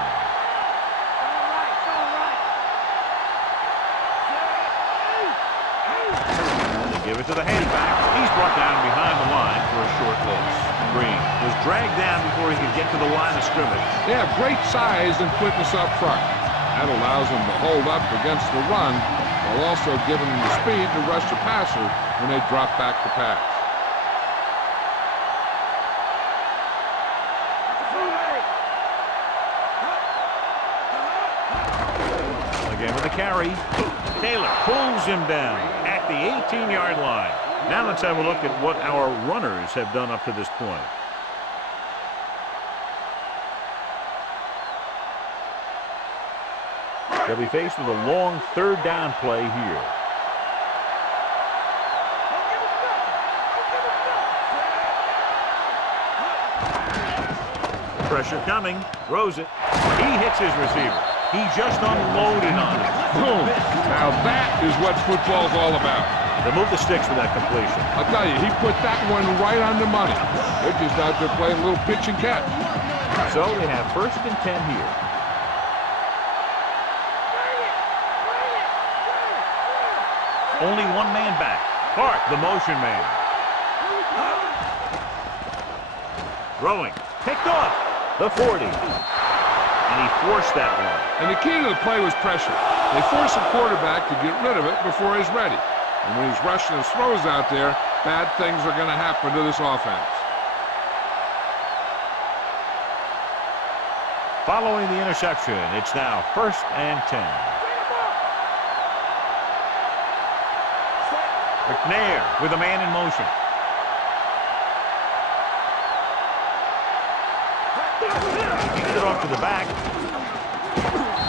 They give it to the halfback. He's brought down behind the line for a short loss. Green was dragged down before he could get to the line of scrimmage. They have great size and quickness up front. That allows them to hold up against the run while also giving them the speed to rush the passer when they drop back to pass. Again with the carry. Taylor pulls him down at the 18-yard line. Now let's have a look at what our runners have done up to this point. They'll be faced with a long 3rd down play here. Pressure coming. Throws it. He hits his receiver. He just unloaded on it. Boom. Now that is what football's all about. They move the sticks for that completion. I'll tell you, he put that one right on the money. They're just out there playing a little pitch and catch. So they have 1st and 10 here. Only one man back. Clark, the motion man. Throwing. Picked off. The 40. And he forced that one. And the key to the play was pressure. They force the quarterback to get rid of it before he's ready. And when he's rushing his throws out there, bad things are going to happen to this offense. Following the interception, it's now 1st and 10. McNair with a man in motion. Kicks it off to the back.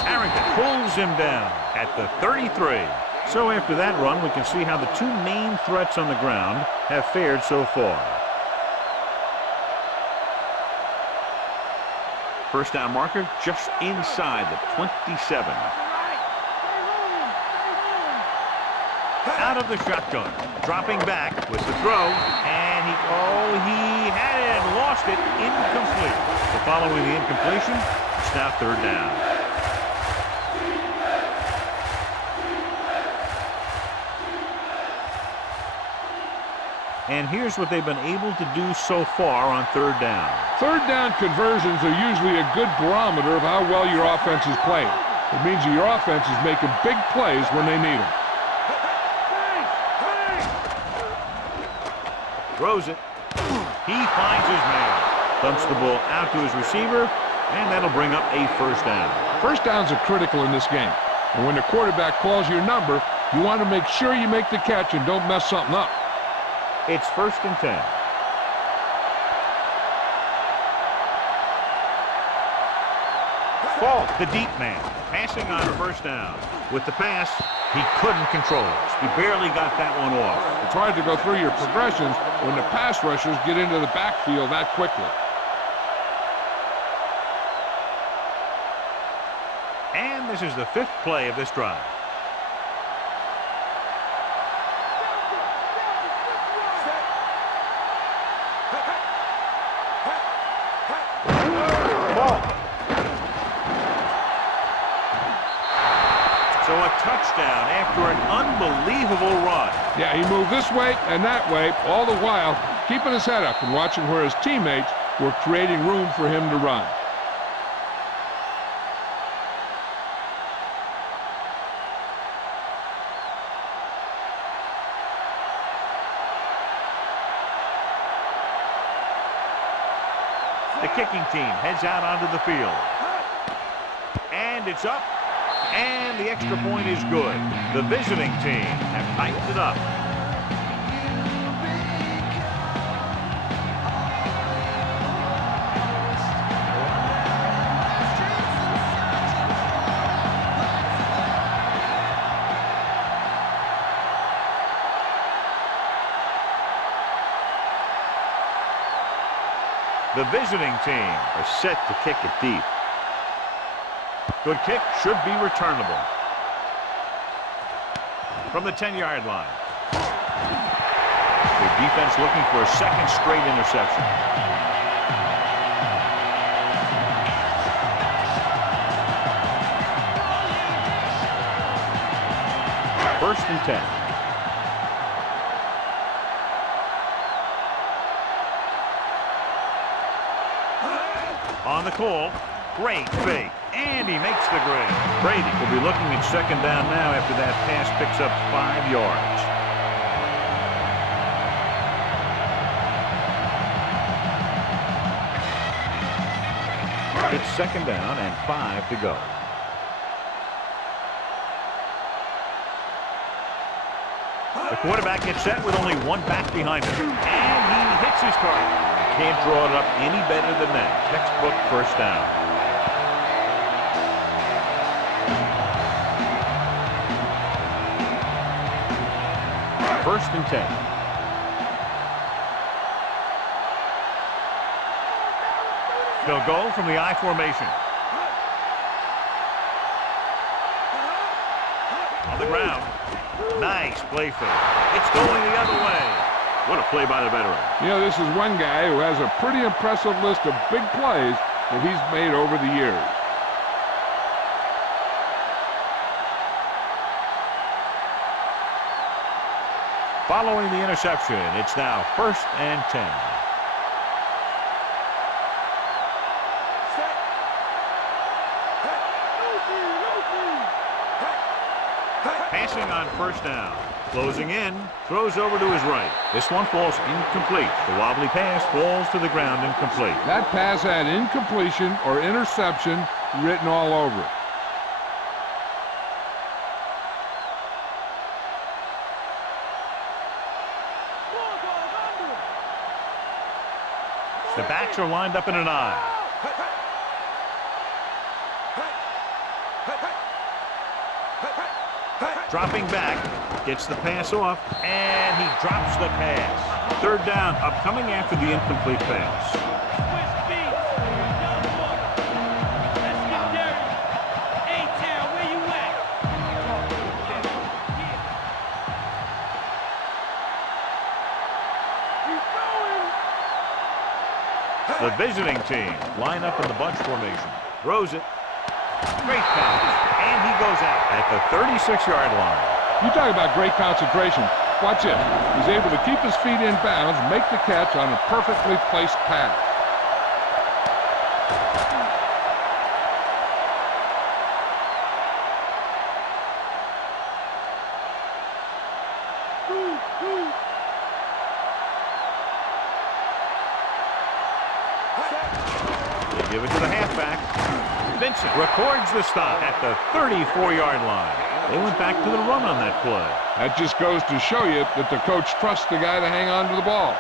Harrington pulls him down at the 33. So after that run, we can see how the two main threats on the ground have fared so far. First down marker just inside the 27. Out of the shotgun, dropping back with the throw, and he had it and lost it, incomplete. So following the incompletion, it's now 3rd down. And here's what they've been able to do so far on 3rd down. 3rd down conversions are usually a good barometer of how well your offense is playing. It means that your offense is making big plays when they need them. Throws it. He finds his man. Dumps the ball out to his receiver, and that'll bring up a 1st down. 1st downs are critical in this game. And when the quarterback calls your number, you want to make sure you make the catch and don't mess something up. It's 1st and 10. Falk, the deep man, passing on 1st down. With the pass, he couldn't control it. He barely got that one off. It's hard to go through your progressions when the pass rushers get into the backfield that quickly. And this is the 5th play of this drive. So a touchdown after an unbelievable run. Yeah, he moved this way and that way, all the while keeping his head up and watching where his teammates were creating room for him to run. The kicking team heads out onto the field. And it's up. And the extra point is good. The visiting team have tightened it up. The visiting team are set to kick it deep. Good kick, should be returnable. From the 10-yard line. The defense looking for a 2nd straight interception. First and 10. On the call, great fake. And he makes the grab. Brady will be looking at 2nd down now after that pass picks up 5 yards. It's 2nd down and 5 to go. The quarterback gets set with only one back behind him. And he hits his target. Can't draw it up any better than that. Textbook 1st down. First and 10. They'll go from the I formation. On the ground. Nice play fake. It's going the other way. What a play by the veteran. You know, this is one guy who has a pretty impressive list of big plays that he's made over the years. Following the interception, it's now 1st and 10. Passing on 1st down. Closing in. Throws over to his right. This one falls incomplete. The wobbly pass falls to the ground incomplete. That pass had incompletion or interception written all over it. The backs are lined up in an I. Dropping back, gets the pass off, and he drops the pass. 3rd down, upcoming after the incomplete pass. The visiting team line up in the bunch formation. Throws it. Great pass. And he goes out at the 36-yard line. You talk about great concentration. Watch it. He's able to keep his feet in bounds, make the catch on a perfectly placed pass. They give it to the halfback. Vincent records the stop at the 34-yard line. They went back to the run on that play. That just goes to show you that the coach trusts the guy to hang on to the ball.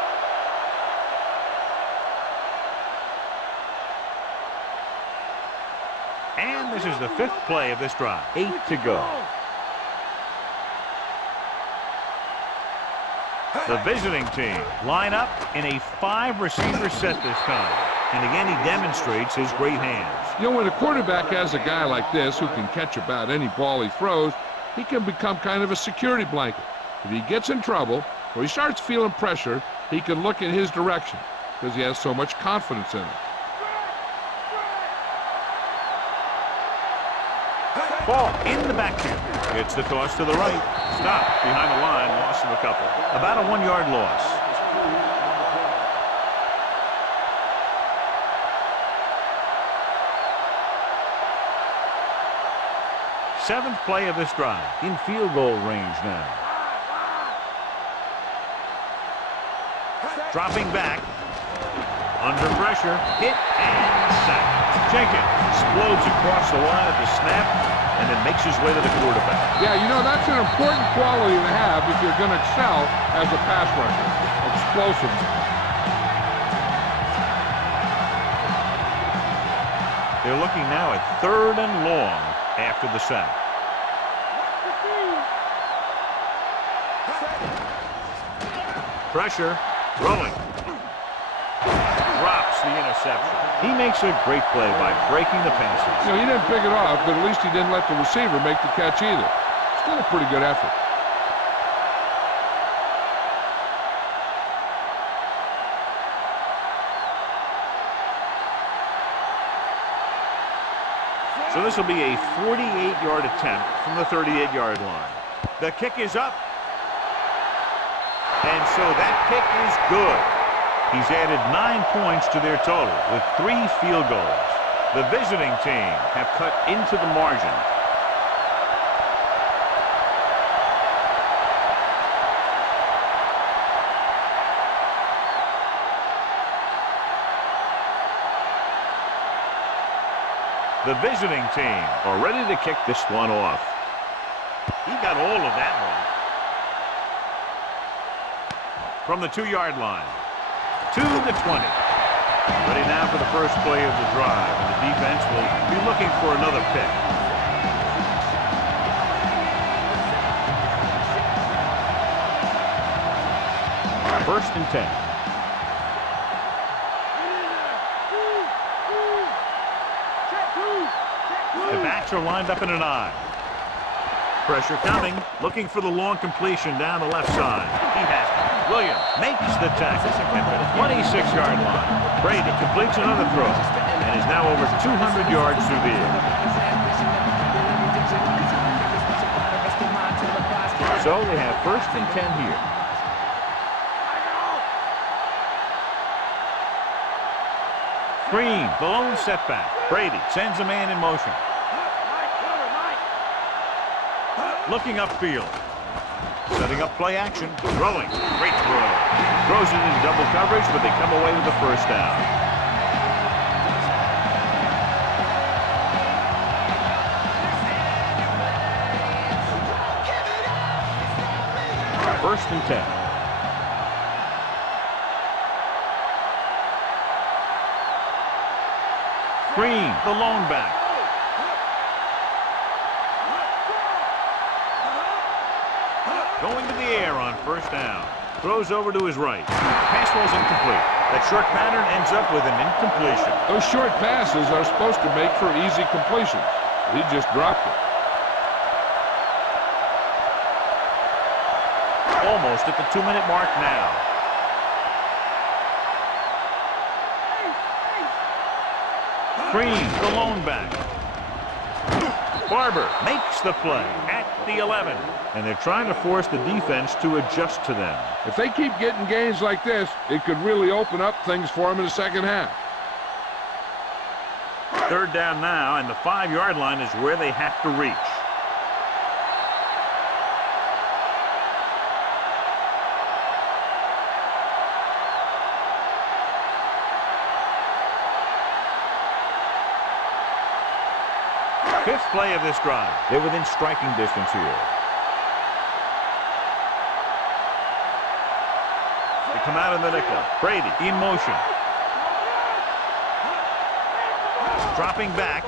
And this is the 5th play of this drive. 8 to go. The visiting team line up in a 5-receiver set this time. And again, he demonstrates his great hands. You know, when a quarterback has a guy like this who can catch about any ball he throws, he can become kind of a security blanket. If he gets in trouble or he starts feeling pressure, he can look in his direction because he has so much confidence in him. Ball in the backfield. It's the toss to the right. Stop behind the line. Loss of a couple. About a 1-yard loss. Seventh play of this drive. In field goal range now. Dropping back. Under pressure. Hit and sacked. Jenkins explodes across the line at the snap and then makes his way to the quarterback. Yeah, you know, that's an important quality to have if you're going to excel as a pass rusher. Explosiveness. They're looking now at 3rd and long after the sack. Pressure. Rolling. Drops the interception. He makes a great play by breaking the passes. You know, he didn't pick it off, but at least he didn't let the receiver make the catch either. Still a pretty good effort. So this will be a 48-yard attempt from the 38-yard line. The kick is up. And so that kick is good. He's added 9 points to their total with 3 field goals. The visiting team have cut into the margin. The visiting team are ready to kick this one off. He got all of that one. From the 2-yard line to the 20. Ready now for the first play of the drive, and the defense will be looking for another pick. First and 10. The backs are lined up in an I. Pressure coming, looking for the long completion down the left side. He has it. Williams makes the tackle at the 26-yard line. Brady completes another throw and is now over 200 yards through the air. So they have first and 10 here. Screen, the lone setback. Brady sends a man in motion. Looking upfield. Setting up play action. Throwing. Great throw. Throws it in double coverage, but they come away with the first down. First and 10. Green, the lone back. Going to the air on first down. Throws over to his right. Pass ball's incomplete. That short pattern ends up with an incompletion. Those short passes are supposed to make for easy completions. He just dropped it. Almost at the 2-minute mark now. Green, the lone back. Barber makes the play at the 11. And they're trying to force the defense to adjust to them. If they keep getting gains like this, it could really open up things for them in the second half. Third down now, and the 5-yard line is where they have to reach. Fifth play of this drive. They're within striking distance here. They come out in the nickel. Brady in motion. Dropping back.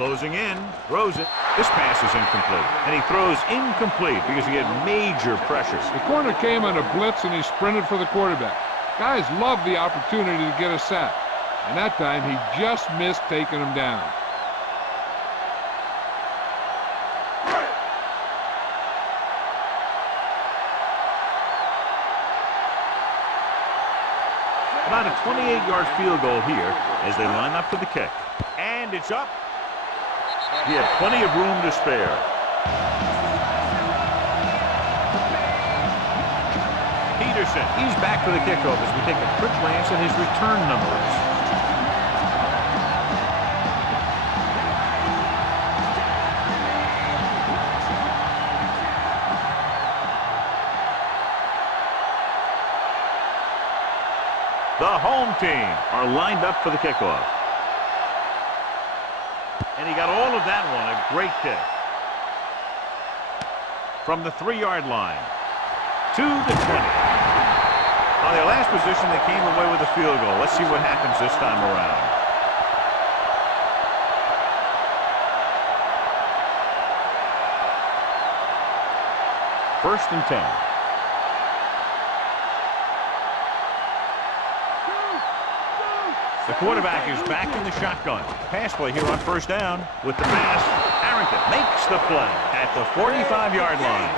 Closing in. Throws it. This pass is incomplete. And he throws incomplete because he had major pressure. The corner came on a blitz and he sprinted for the quarterback. Guys love the opportunity to get a sack. And that time he just missed taking him down. About a 28-yard field goal here as they line up for the kick. And it's up. He had plenty of room to spare. Peterson, he's back for the kickoff as we take a quick glance at his return numbers. The home team are lined up for the kickoff. And he got all of that one. A great kick. From the 3-yard line to the 20. On their last position, they came away with a field goal. Let's see what happens this time around. First and 10. The quarterback is back in the shotgun. Pass play here on first down with the pass. Harrington makes the play at the 45-yard line.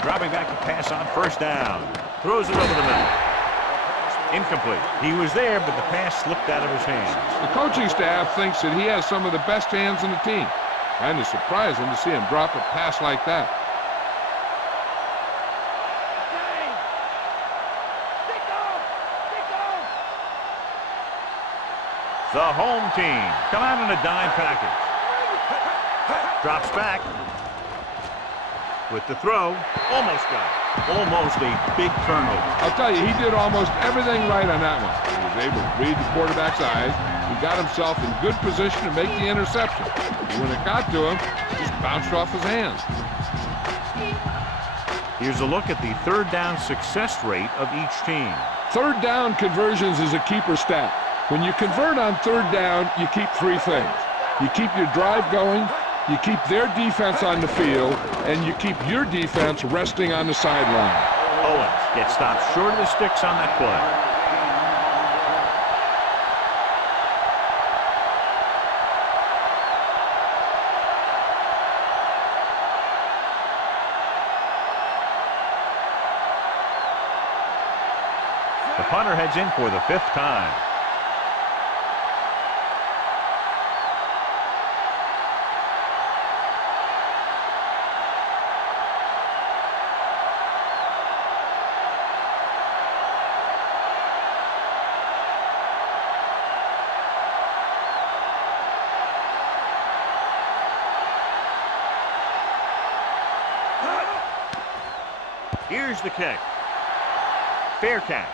Dropping back to pass on first down. Throws it over the middle. Incomplete. He was there, but the pass slipped out of his hands. The coaching staff thinks that he has some of the best hands in the team. Kind of surprising to see him drop a pass like that. The home team come out in a dime package. Drops back. With the throw. Almost got it. Almost a big turnover. I'll tell you, he did almost everything right on that one. He was able to read the quarterback's eyes. He got himself in good position to make the interception. And when it got to him, it just bounced off his hands. Here's a look at the third down success rate of each team. Third down conversions is a keeper stat. When you convert on third down, you keep 3 things. You keep your drive going, you keep their defense on the field, and you keep your defense resting on the sideline. Owens gets stopped short of the sticks on that play. The punter heads in for the 5th time. Here's the kick. Fair catch.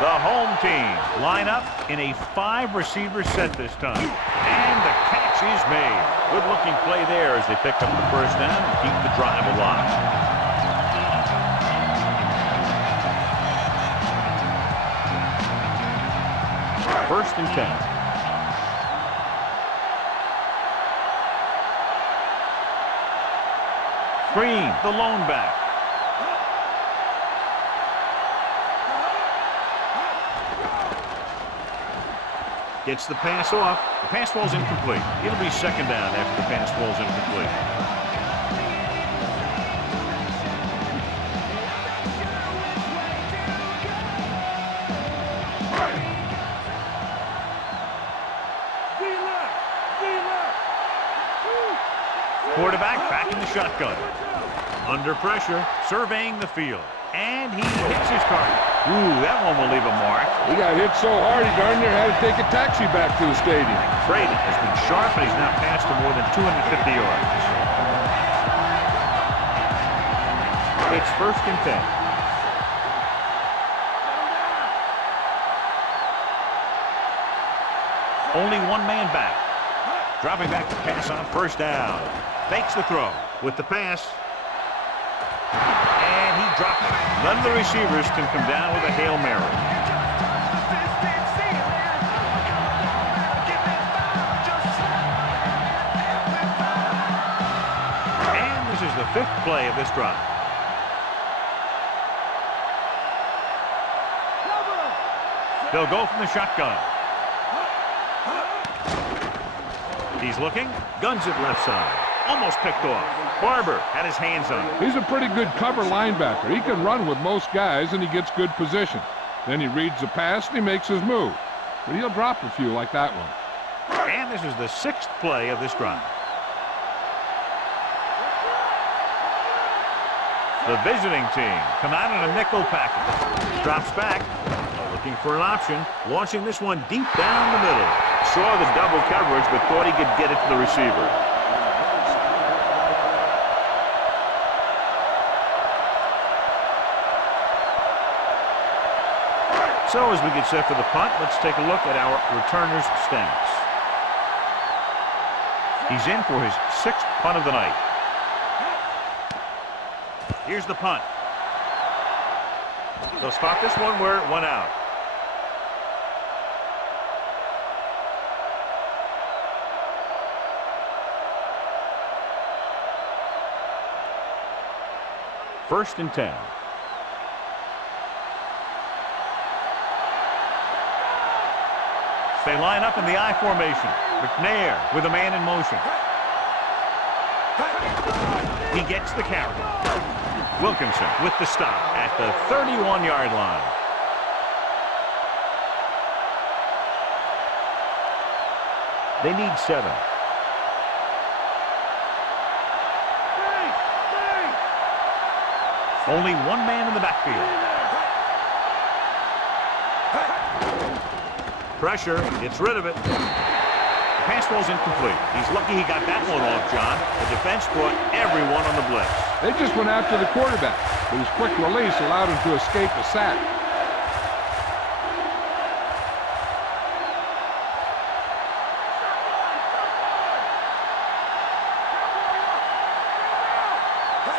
The home team line up in a 5-receiver set this time. And the catch is made. Good-looking play there as they pick up the first down and keep the drive alive. First and 10. Green, the lone back. Gets the pass off. The pass falls incomplete. It'll be second down after the pass falls incomplete. Quarterback back in the shotgun. Under pressure, surveying the field. And he hits his target. Ooh, that one will leave a mark. He got hit so hard he darn near had to take a taxi back to the stadium. Braden has been sharp, and he's now passed for more than 250 yards. It's first and 10. Only one man back. Dropping back to pass on first down. Fakes the throw with the pass. And he dropped it. None of the receivers can come down with a Hail Mary. And this is the 5th play of this drive. They'll go from the shotgun. He's looking. Guns it left side. Almost picked off. Barber had his hands on it. He's a pretty good cover linebacker. He can run with most guys, and he gets good position. Then he reads the pass, and he makes his move. But he'll drop a few like that one. And this is the 6th play of this drive. The visiting team come out in a nickel package. Drops back. Looking for an option. Launching this one deep down the middle. Saw the double coverage, but thought he could get it to the receiver. So as we get set for the punt, let's take a look at our returner's stats. He's in for his 6th punt of the night. Here's the punt. They'll spot this one where it went out. First and 10. They line up in the I formation. McNair with a man in motion. He gets the carry. Wilkinson with the stop at the 31-yard line. They need 7. Only one man in the backfield. Pressure, gets rid of it. The pass ball's incomplete. He's lucky he got that one off, John. The defense brought everyone on the blitz. They just went after the quarterback, but his quick release allowed him to escape a sack.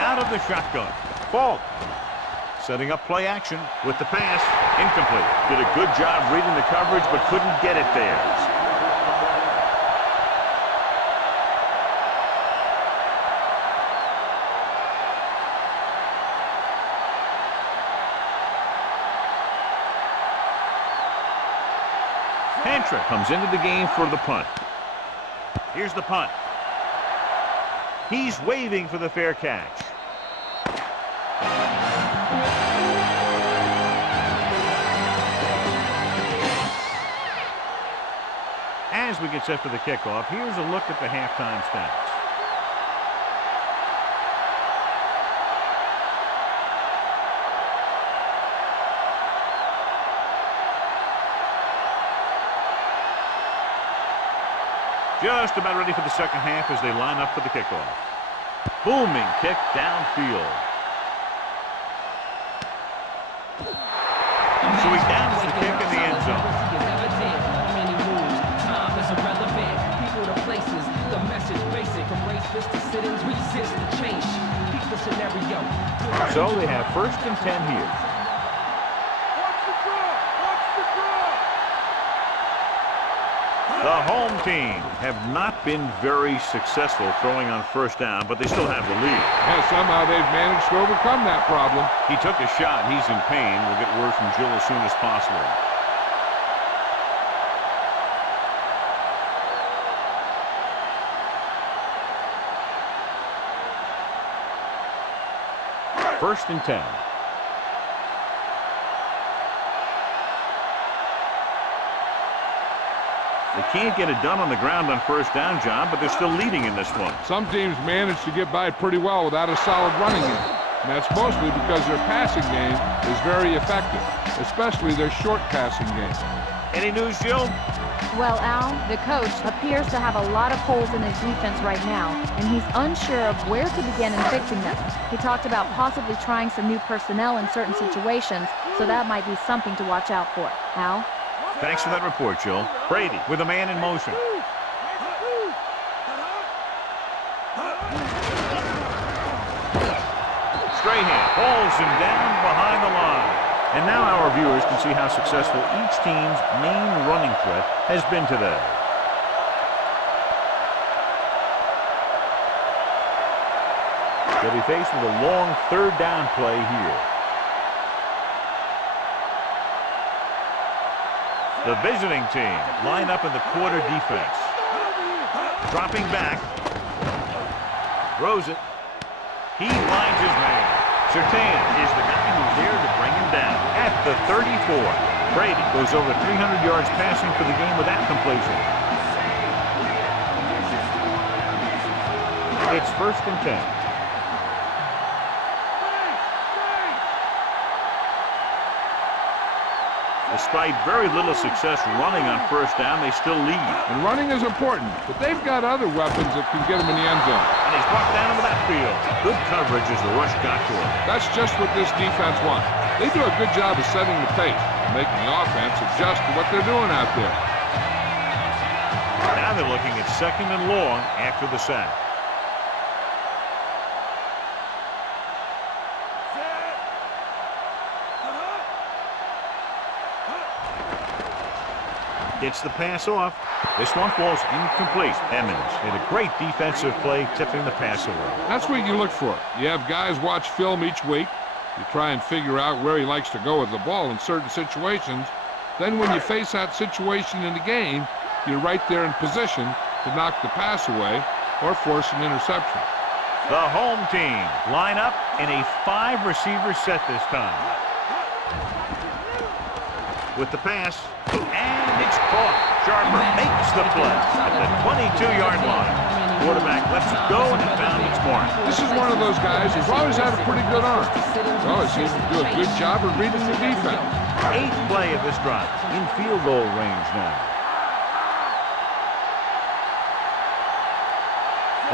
Out of the shotgun. Falk. Setting up play action with the pass. Incomplete. Did a good job reading the coverage, but couldn't get it there. Pantra comes into the game for the punt. Here's the punt. He's waving for the fair catch. As As we get set for the kickoff, here's a look at the halftime stats. Just about ready for the second half as they line up for the kickoff. Booming kick downfield. So he downs the kick in the end zone. So they have 1st and 10 here. The home team have not been very successful throwing on 1st down, but they still have the lead. And somehow they've managed to overcome that problem. He took a shot. He's in pain. We'll get word from Jill as soon as possible. First and 10. They can't get it done on the ground on 1st down, John, but they're still leading in this one. Some teams manage to get by pretty well without a solid running game. And that's mostly because their passing game is very effective, especially their short passing game. Any news, Jill? Well, Al, the coach appears to have a lot of holes in his defense right now, and he's unsure of where to begin in fixing them. He talked about possibly trying some new personnel in certain situations, so that might be something to watch out for. Al? Thanks for that report, Jill. Brady with a man in motion. Strahan pulls him down behind the line. And now our viewers can see how successful each team's main running threat has been today. They'll be faced with a long 3rd down play here. The visiting team line up in the quarter defense. Dropping back. Throws it. He finds his man. Surtain is the guy who's there to bring him down at the 34. Brady goes over 300 yards passing for the game with that completion. It's 1st and 10. Despite very little success running on 1st down, they still lead. And running is important, but they've got other weapons that can get them in the end zone. And he's brought down in the backfield. Good coverage as the rush got to him. That's just what this defense wants. They do a good job of setting the pace and making the offense adjust to what they're doing out there. Now they're looking at 2nd and long after the sack. Gets the pass off. This one falls incomplete. Emmons made a great defensive play, tipping the pass away. That's what you look for. You have guys watch film each week. You try and figure out where he likes to go with the ball in certain situations. Then when you face that situation in the game, you're right there in position to knock the pass away or force an interception. The home team line up in a 5-receiver set this time. With the pass, and it's caught. Sharper makes the play at the 22-yard line. Quarterback lets it go and found its mark. This is one of those guys who's always had a pretty good arm. Well, he seems to do a good job of reading the defense. 8th play of this drive, in field goal range now.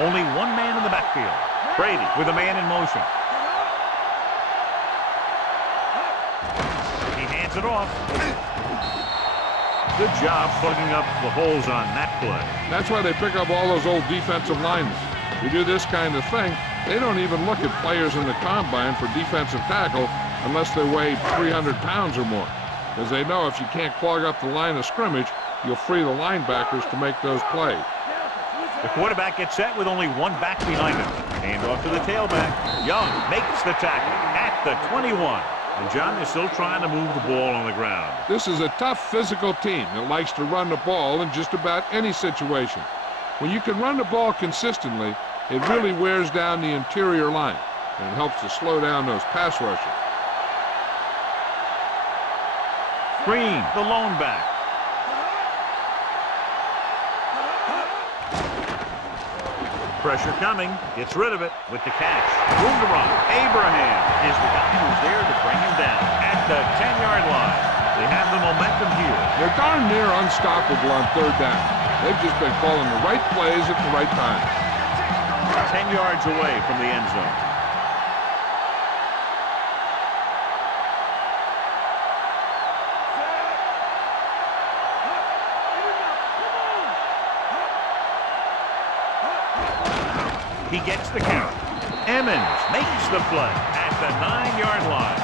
Only one man in the backfield. Brady with a man in motion. He hands it off. Good job plugging up the holes on that play. That's why they pick up all those old defensive linemen. Who do this kind of thing. They don't even look at players in the combine for defensive tackle unless they weigh 300 pounds or more. Because they know if you can't clog up the line of scrimmage, you'll free the linebackers to make those plays. The quarterback gets set with only one back behind him. Hand off to the tailback. Young makes the tackle at the 21. And John is still trying to move the ball on the ground. This is a tough physical team that likes to run the ball in just about any situation. When you can run the ball consistently, it really wears down the interior line, and it helps to slow down those pass rushers. Green, the lone back. Pressure coming. Gets rid of it with the catch. Room to run. Abraham is the guy who's there to bring him down at the 10-yard line. They have the momentum here. They're darn near unstoppable on third down. They've just been calling the right plays at the right time. 10 yards away from the end zone. He gets the count. Emmons makes the play at the 9-yard line.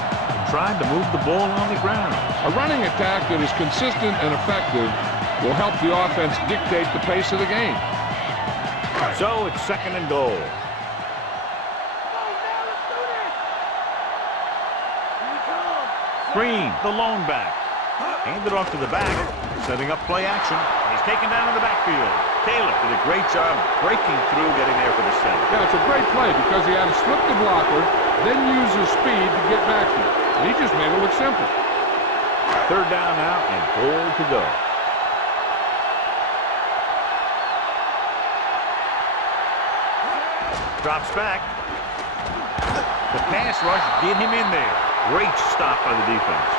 Trying to move the ball on the ground. A running attack that is consistent and effective will help the offense dictate the pace of the game. So it's 2nd and goal. Green, the lone back. Handed off to the back, setting up play action. He's taken down in the backfield. Taylor did a great job breaking through, getting there for the center. Yeah, it's a great play because he had to slip the blocker, then use his speed to get back there. He just made it look simple. 3rd down now and goal to go. Drops back. The pass rush did him in there. Great stop by the defense.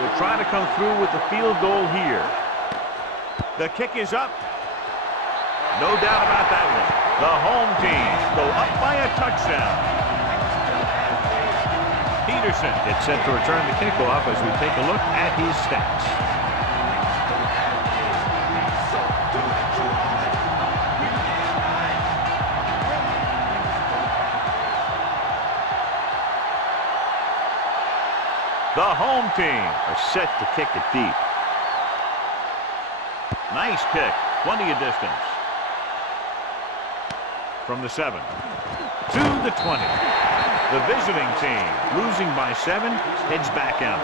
Will try to come through with the field goal here. The kick is up. No doubt about that one. The home team go up by a touchdown. Peterson gets set to return the kickoff as we take a look at his stats. The home team are set to kick it deep. Nice kick. Plenty of distance. From the 7 to the 20. The visiting team, losing by 7, heads back out.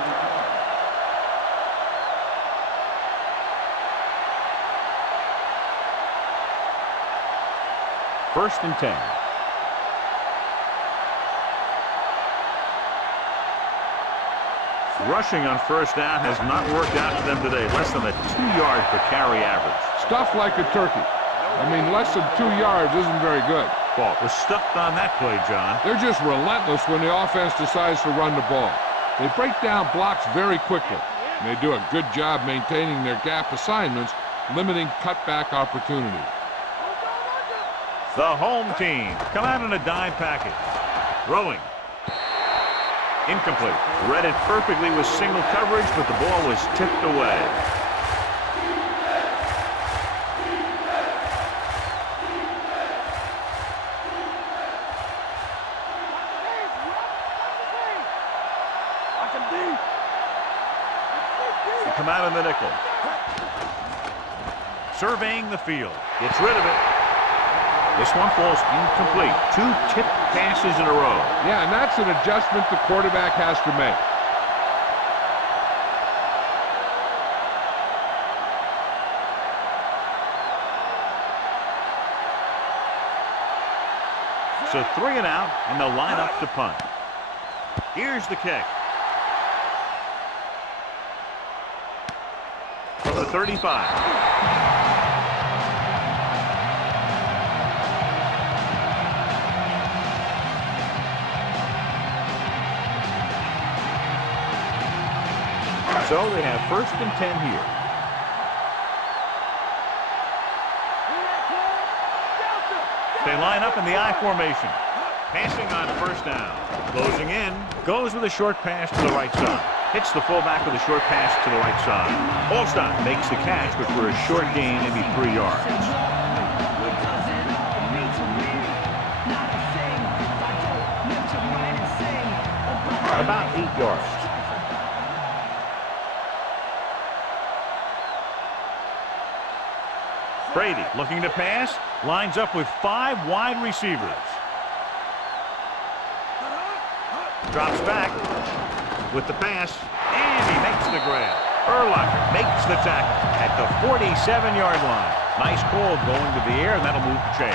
First and 10. Rushing on first down has not worked out for them today. Less than a 2-yard per carry average. Stuffed like a turkey. I mean, less than 2 yards isn't very good. Ball was stuffed on that play, John. They're just relentless when the offense decides to run the ball. They break down blocks very quickly. And they do a good job maintaining their gap assignments, limiting cutback opportunities. The home team come out in a dime package. Throwing. Incomplete. Read it perfectly with single coverage, but the ball was tipped away. They come out in the nickel. Surveying the field. Gets rid of it. This one falls incomplete. 2 tipped passes in a row. Yeah, and that's an adjustment the quarterback has to make. So 3 and out, and they'll line up to punt. Here's the kick. From the 35. So they have first and 10 here. They line up in the I formation. Passing on first down. Closing in. Goes with a short pass to the right side. Hits the fullback with a short pass to the right side. Allstott makes the catch, but for a short gain, maybe 3 yards. About 8 yards. Brady looking to pass, lines up with 5 wide receivers. Drops back with the pass, And he makes the grab. Urlacher makes the tackle at the 47-yard line. Nice call going to the air, and that'll move the chain.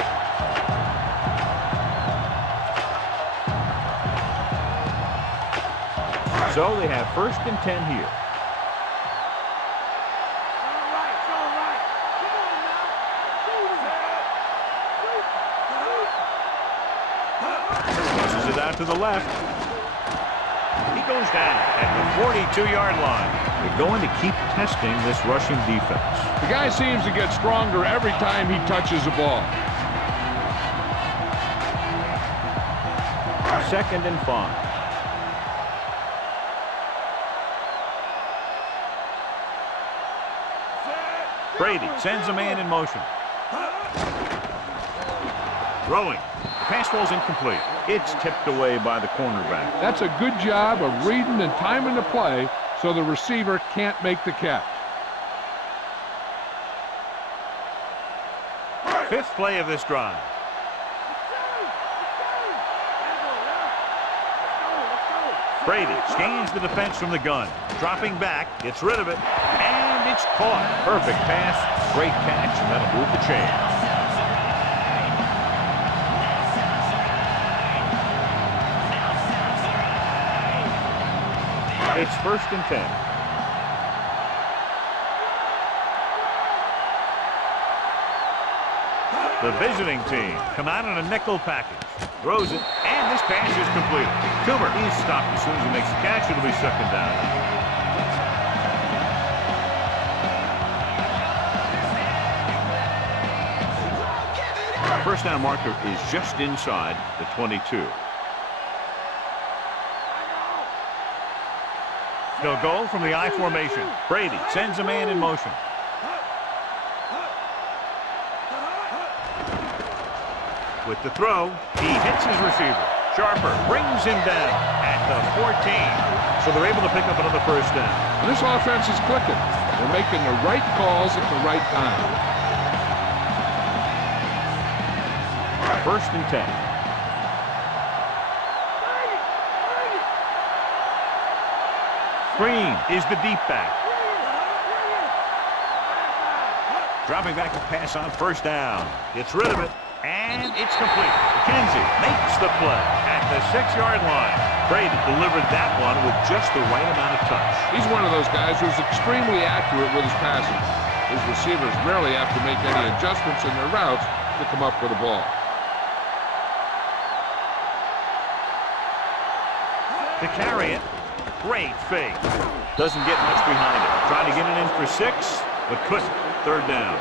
So they have 1st and 10 here. Pushes it out to the left. He goes down at the 42-yard line. They're going to keep testing this rushing defense. The guy seems to get stronger every time he touches the ball. 2nd and 5. Brady sends a man in motion. Throwing. The pass ball's incomplete. It's tipped away by the cornerback. That's a good job of reading and timing the play so the receiver can't make the catch. 5th play of this drive. Brady scans the defense from the gun. Dropping back, gets rid of it, and it's caught. Perfect pass, great catch, and that'll move the chain. It's 1st and 10. The visiting team come out in a nickel package. Throws it, and this pass is completed. Cooper, he's stopped as soon as he makes the catch. It'll be 2nd down. First down marker is just inside the 22. They'll go from the I formation. Brady sends a man in motion. With the throw, he hits his receiver. Sharper brings him down at the 14. So they're able to pick up another 1st down. And this offense is clicking. They're making the right calls at the right time. 1st and 10. Green is the deep back. Dropping back to pass on 1st down. Gets rid of it, and it's complete. McKenzie makes the play at the 6-yard line. Brady delivered that one with just the right amount of touch. He's one of those guys who's extremely accurate with his passing. His receivers rarely have to make any adjustments in their routes to come up with the ball. To carry it, great fake. Doesn't get much behind it. Trying to get it in for 6, but couldn't. 3rd down.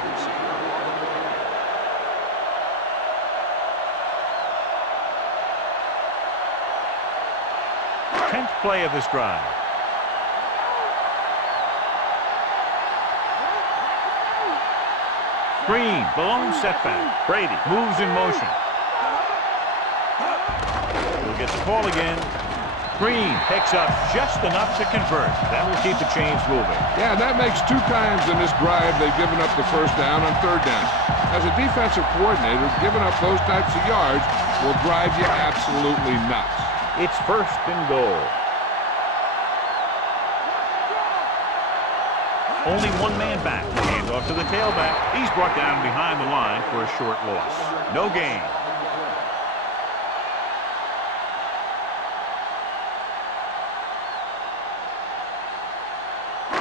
Play of this drive. Green, blown setback. Brady moves in motion. He'll get the call again. Green picks up just enough to convert. That will keep the chains moving. Yeah, that makes 2 times in this drive they've given up the 1st down on 3rd down. As a defensive coordinator, giving up those types of yards will drive you absolutely nuts. It's 1st and goal. Only one man back. Hands off to the tailback. He's brought down behind the line for a short loss. No gain.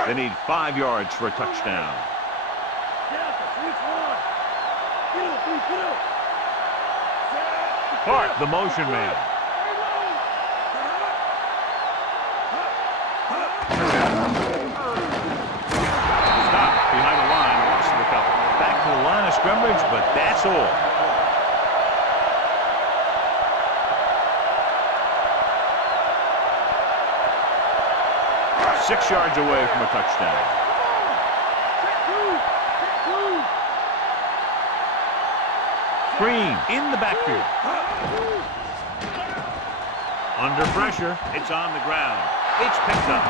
They need 5 yards for a touchdown. Clark, the motion man. Scrimmage, but that's all. 6 yards away from a touchdown. Green in the backfield. Under pressure, it's on the ground. It's picked up.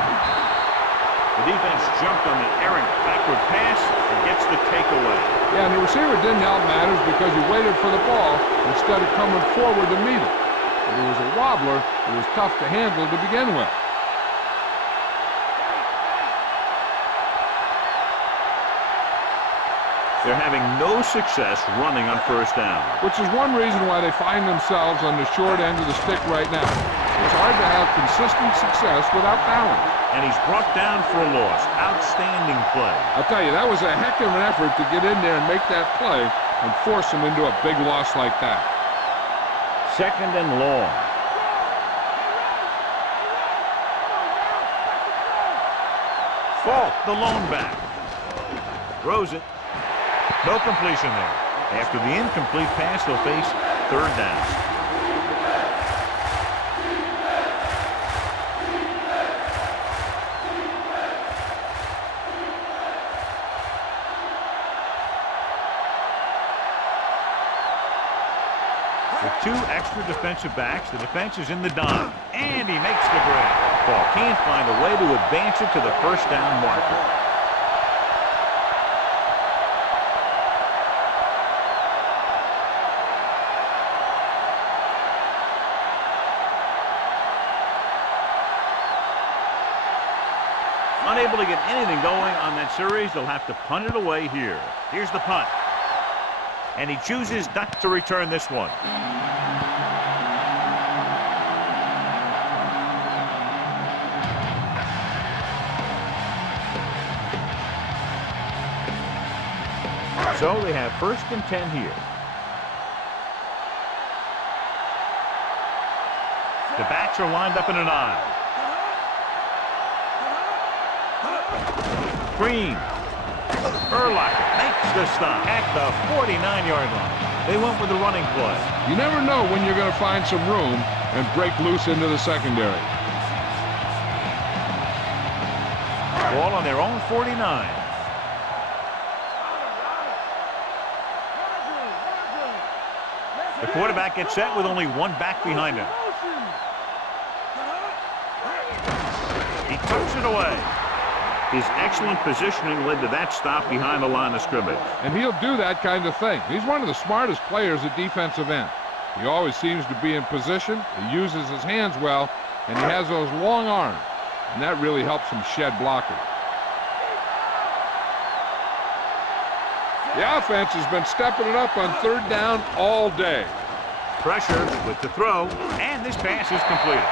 The defense jumped on the errant backward pass and gets the takeaway. Yeah, and the receiver didn't help matters because he waited for the ball instead of coming forward to meet it. If it was a wobbler, it was tough to handle to begin with. They're having no success running on first down. Which is one reason why they find themselves on the short end of the stick right now. It's hard to have consistent success without balance. And he's brought down for a loss. Outstanding play. I'll tell you, that was a heck of an effort to get in there and make that play and force him into a big loss like that. Second and long. Falk, the lone back. Throws it. No completion there. After the incomplete pass, they'll face third down. With two extra defensive backs, the defense is in the dime. And he makes the grab. Ball can't find a way to advance it to the first down marker. Unable to get anything going on that series, they'll have to punt it away here. Here's the punt. And he chooses not to return this one. So they have first and 10 here. The backs are lined up in an eye. Green. Urlacher makes the stop at the 49-yard line. They went with the running play. You never know when you're going to find some room and break loose into the secondary. Ball on their own 49. The quarterback gets set with only one back behind him. He tucks it away. His excellent positioning led to that stop behind the line of scrimmage. And he'll do that kind of thing. He's one of the smartest players at defensive end. He always seems to be in position. He uses his hands well, and he has those long arms. And that really helps him shed blockers. The offense has been stepping it up on third down all day. Pressure with the throw, and this pass is completed.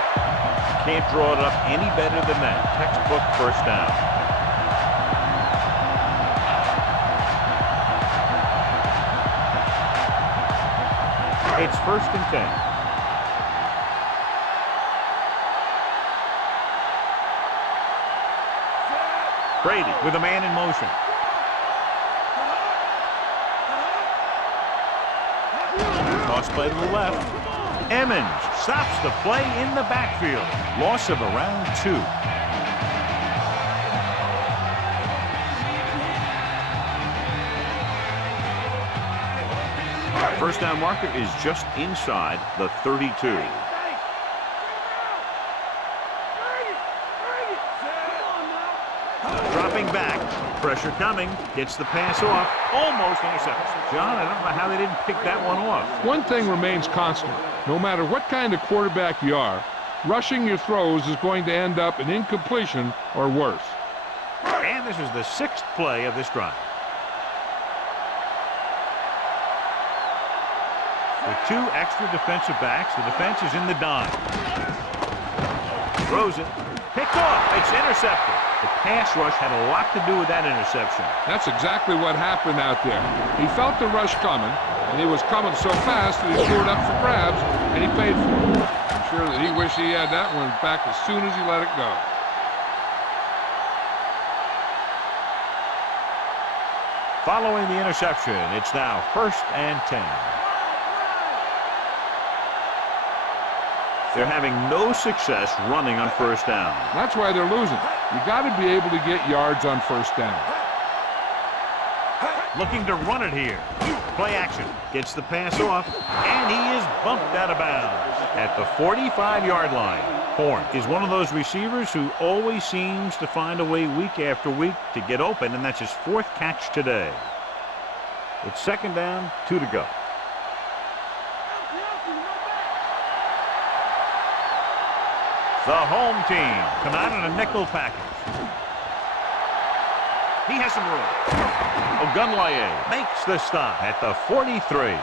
Can't draw it up any better than that. Textbook first down. It's first and 10. Brady with a man in motion. Toss play to the left. Emmons stops the play in the backfield. Loss of around 2. First down marker is just inside the 32. Dropping back. Pressure coming. Gets the pass off. Almost intercepted. John, I don't know how they didn't pick that one off. One thing remains constant. No matter what kind of quarterback you are, rushing your throws is going to end up in incompletion or worse. And this is the 6th play of this drive. With two extra defensive backs, the defense is in the dime. Throws it. Picked off. It's intercepted. The pass rush had a lot to do with that interception. That's exactly what happened out there. He felt the rush coming, and he was coming so fast that he threw it up for grabs, and he paid for it. I'm sure that he wished he had that one back as soon as he let it go. Following the interception, it's now first and 10. They're having no success running on first down. That's why they're losing. You got to be able to get yards on first down. Looking to run it here. Play action. Gets the pass off, and he is bumped out of bounds at the 45-yard line. Horn is one of those receivers who always seems to find a way week after week to get open, and that's his 4th catch today. It's second down, 2 to go. The home team come out in a nickel package. He has some room. Ogunlaye makes the stop at the 43.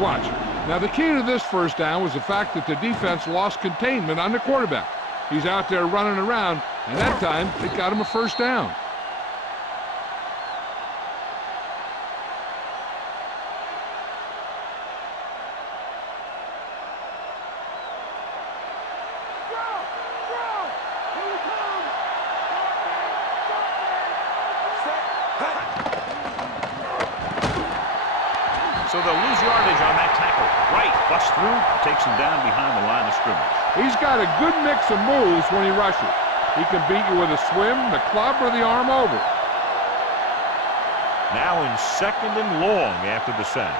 Watch. Now, the key to this first down was the fact that the defense lost containment on the quarterback. He's out there running around, and that time, it got him a first down. So they'll lose yardage on that tackle. Right, busts through, takes him down behind the line of scrimmage. He's got a good mix of moves when he rushes. He can beat you with a swim, the club, or the arm over. Now in 2nd and long after the sack.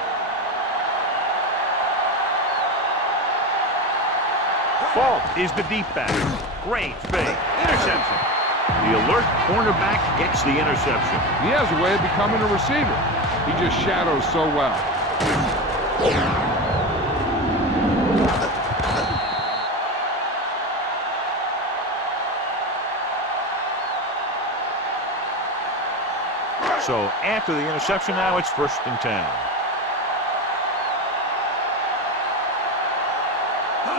Fault is the deep back. Great fake. Interception. The alert cornerback gets the interception. He has a way of becoming a receiver. He just shadows so well. So after the interception now, it's 1st and 10.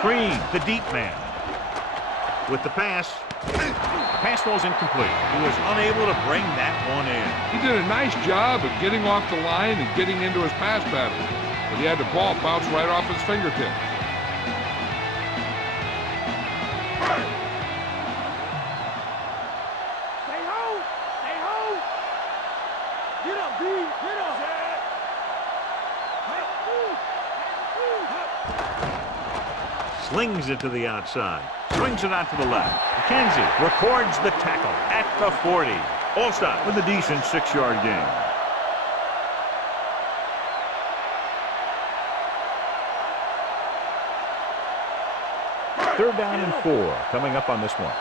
Green, the deep man. With the pass. Pass ball's incomplete. He was unable to bring that one in. He did a nice job of getting off the line and getting into his pass pattern. But he had the ball bounce right off his fingertip. Stay home! Stay home! Get up, D! Get up! Slings it to the outside. Swings it out to the left. McKenzie records the tackle at the 40. Allstott with a decent 6-yard gain. Third down and 4 coming up on this one.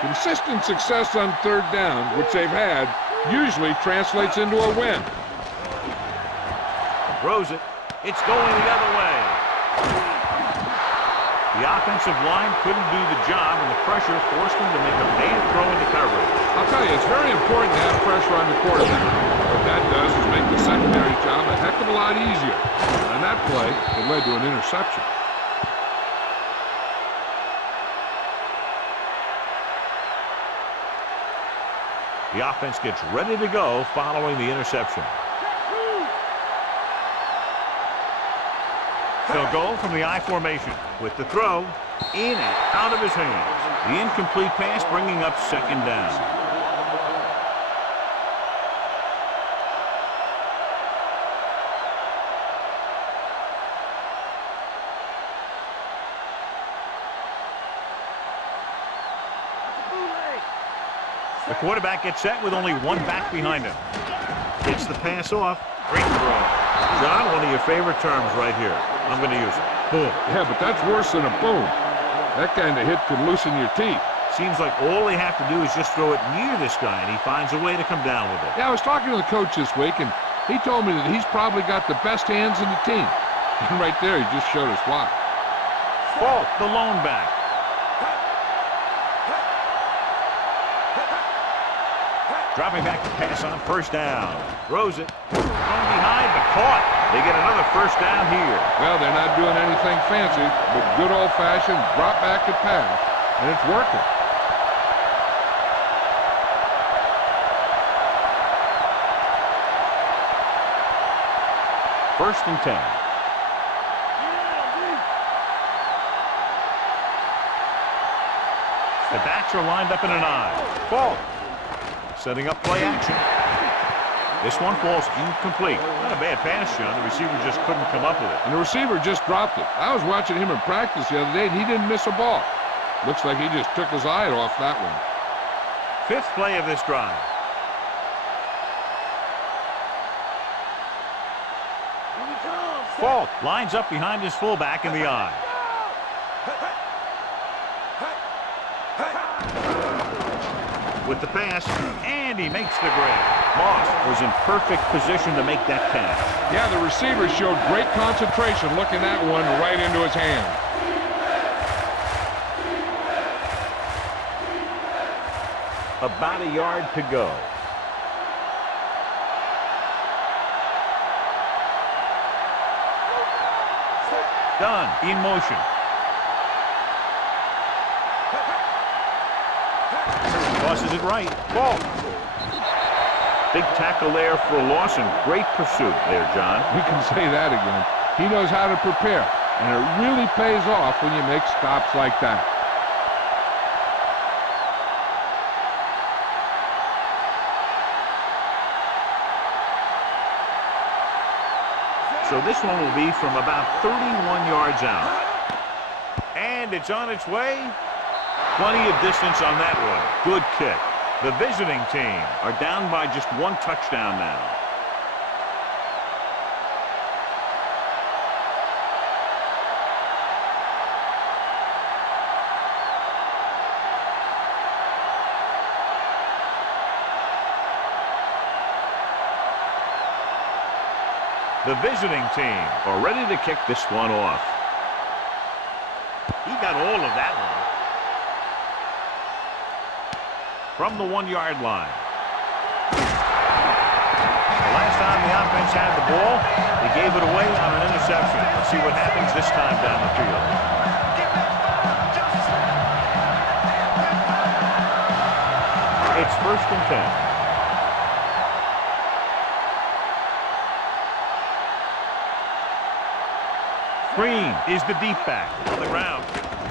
Consistent success on 3rd down, which they've had, usually translates into a win. Throws it. It's going the other way. The offensive line couldn't do the job, and the pressure forced him to make a bad throw into coverage. I'll tell you, it's very important to have pressure on the quarterback. What that does is make the secondary job a heck of a lot easier. And that play, it led to an interception. The offense gets ready to go following the interception. He'll go from the I formation with the throw in and out of his hands. The incomplete pass bringing up 2nd down. The quarterback gets set with only one back behind him. Gets the pass off. Great throw. John, one of your favorite terms right here. I'm going to use it. Boom. Yeah, but that's worse than a boom. That kind of hit could loosen your teeth. Seems like all they have to do is just throw it near this guy, and he finds a way to come down with it. Yeah, I was talking to the coach this week, and he told me that he's probably got the best hands in the team. And right there, he just showed us why. Fault, the lone back. Dropping back to pass on 1st down. Throws it. Thrown behind, but caught. They get another 1st down here. Well, they're not doing anything fancy, but good old-fashioned drop back and pass, and it's working. First and 10. The backs are lined up in an I. Fault. Setting up play action. This one falls incomplete. Not a bad pass, John. The receiver just couldn't come up with it. And the receiver just dropped it. I was watching him in practice the other day, and he didn't miss a ball. Looks like he just took his eye off that one. 5th play of this drive. Fault lines up behind his fullback in the I. With the pass, and he makes the grab. Moss was in perfect position to make that pass. Yeah, the receiver showed great concentration looking that one right into his hand. About a yard to go. Done. In motion. Tosses it right. Ball. Big tackle there for a loss and great pursuit there, John. We can say that again. He knows how to prepare, and it really pays off when you make stops like that. So this one will be from about 31 yards out. And it's on its way. Plenty of distance on that one. Good kick. The visiting team are down by just one touchdown now. The visiting team are ready to kick this one off. He got all of that one. From the 1-yard line. The last time the offense had the ball, they gave it away on an interception. Let's see what happens this time down the field. It's 1st and 10. Green is the deep back on the ground.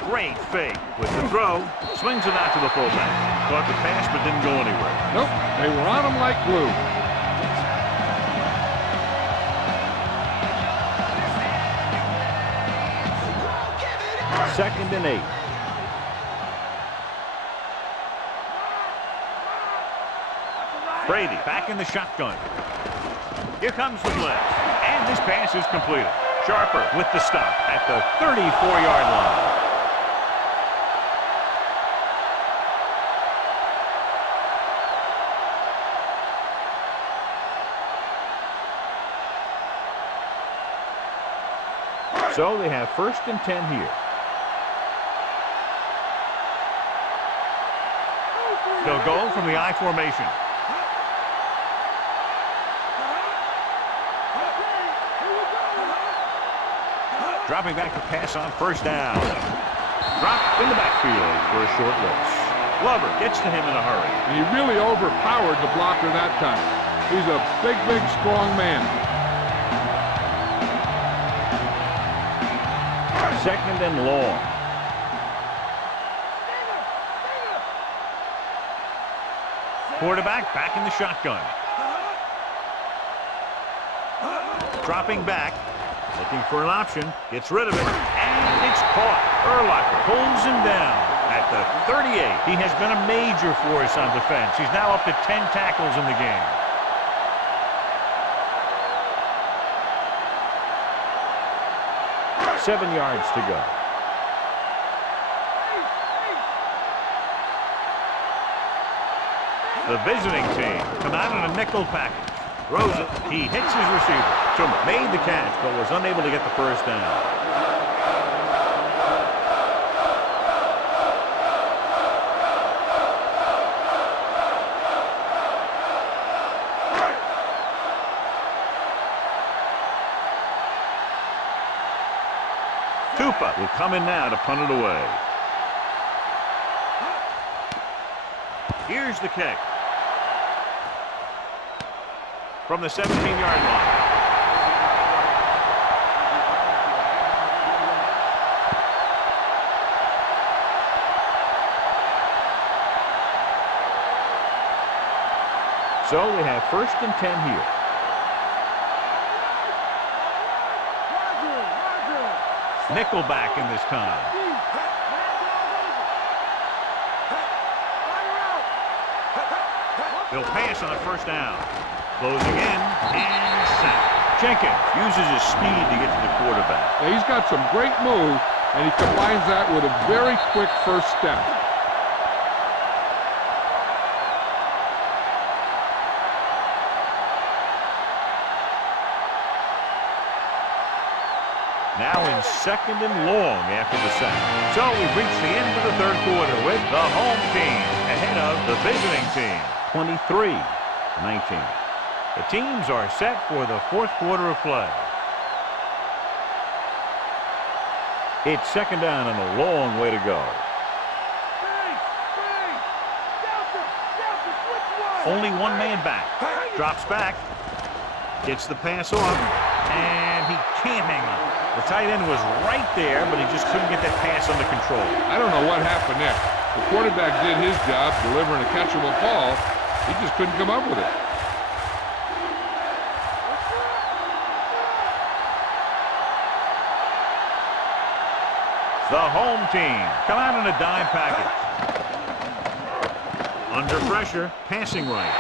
Great fake with the throw. Swings it out to the fullback. Caught the pass but didn't go anywhere. Nope, they were on him like glue. Second and 8. Brady back in the shotgun. Here comes the blitz. And this pass is completed. Sharper with the stop at the 34-yard line. So they have 1st and 10 here. They'll go from the I formation. Dropping back to pass on 1st down. Dropped in the backfield for a short loss. Glover gets to him in a hurry. And he really overpowered the blocker that time. He's a big, big, strong man. 2nd and long. Quarterback back in the shotgun. Dropping back. Looking for an option. Gets rid of it. And it's caught. Urlacher pulls him down at the 38. He has been a major force on defense. He's now up to 10 tackles in the game. Seven yards to go. The visiting team come out in a nickel package. Throws it. He hits his receiver. Schumer made the catch, but was unable to get the 1st down. Tupa will come in now to punt it away. Here's the kick. From the 17-yard line. So we have 1st and 10 here. Nickelback in this time. They'll pass on the 1st down. Closing in and sack. Jenkins uses his speed to get to the quarterback. Yeah, he's got some great moves, and he combines that with a very quick 1st step. Now in 2nd and long after the sack. So we've reached the end of the 3rd quarter with the home team ahead side of the visiting team. 23-19. The teams are set for the fourth quarter of play. It's second down and a long way to go. Only one man back. Drops back. Gets the pass off. And he can't hang on. The tight end was right there, but he just couldn't get that pass under control. I don't know what happened there. The quarterback did his job delivering a catchable ball. He just couldn't come up with it. The home team come out in a dime package. Under pressure, passing right.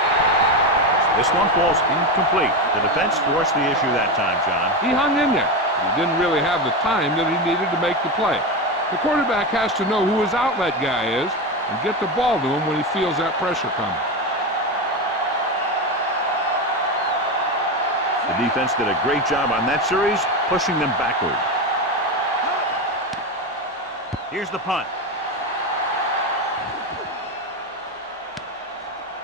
This one falls incomplete. The defense forced the issue that time, John. He hung in there. He didn't really have the time that he needed to make the play. The quarterback has to know who his outlet guy is and get the ball to him when he feels that pressure coming. The defense did a great job on that series, pushing them backward. Here's the punt.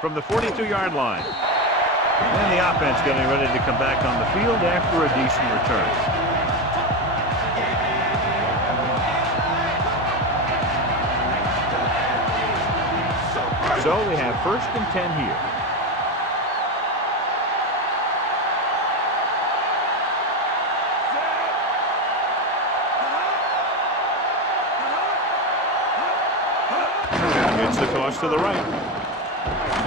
From the 42-yard line. And the offense getting ready to come back on the field after a decent return. So we have 1st and 10 here. It's the toss to the right.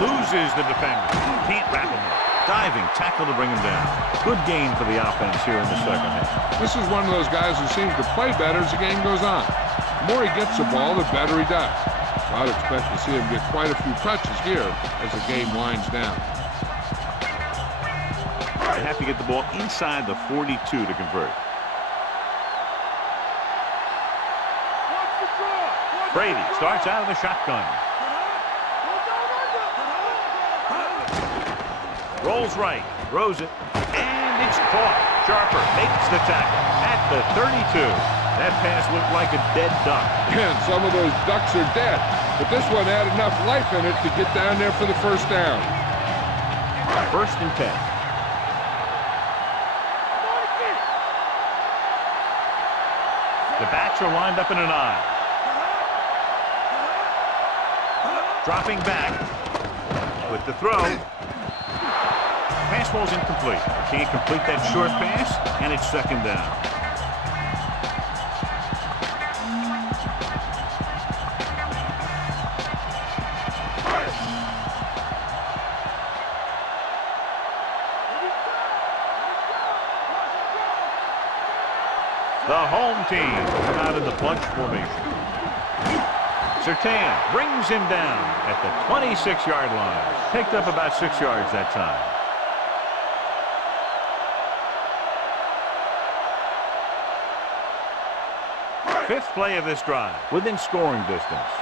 Loses the defender. Can't wrap him up. Diving tackle to bring him down. Good gain for the offense here in the second half. This is one of those guys who seems to play better as the game goes on. The more he gets the ball, the better he does. So I'd expect to see him get quite a few touches here as the game winds down. They have to get the ball inside the 42 to convert. Brady starts out of the shotgun. Rolls right, throws it, and it's caught. Sharper makes the tackle at the 32. That pass looked like a dead duck. And some of those ducks are dead, but this one had enough life in it to get down there for the first down. 1st and 10. The backs are lined up in an eye. Dropping back with the throw. Pass ball's incomplete. Can't complete that short pass, and it's second down. The home team come out in the bunch formation. Surtain brings him down at the 26-yard line. Picked up about 6 yards that time. Fifth play of this drive, within scoring distance.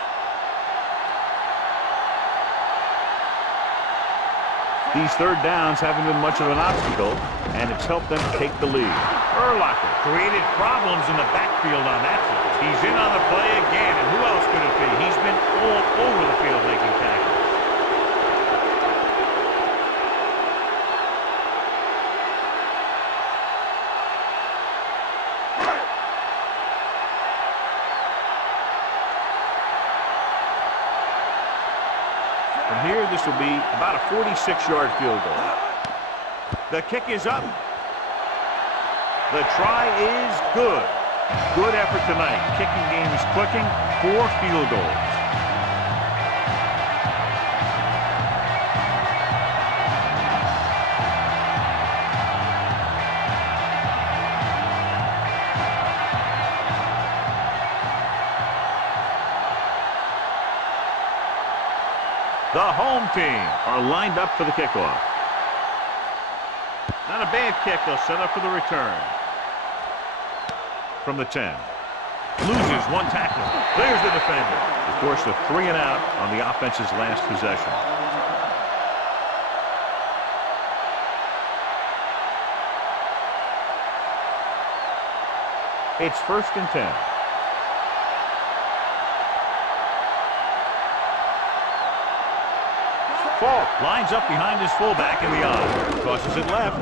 These third downs haven't been much of an obstacle, and it's helped them take the lead. Urlacher created problems in the backfield on that play. He's in on the play again, and who else could it be? He's been all over the field making tackles. From here, this will be about a 46-yard field goal. The kick is up. The try is good. Good effort tonight. Kicking game is clicking. 4 field goals. The home team are lined up for the kickoff. Not a bad kick. They'll set up for the return. From the 10. Loses one tackle. There's the defender. Of course, a 3 and out on the offense's last possession. It's 1st and 10. Falk lines up behind his fullback in the eye. Tosses it left.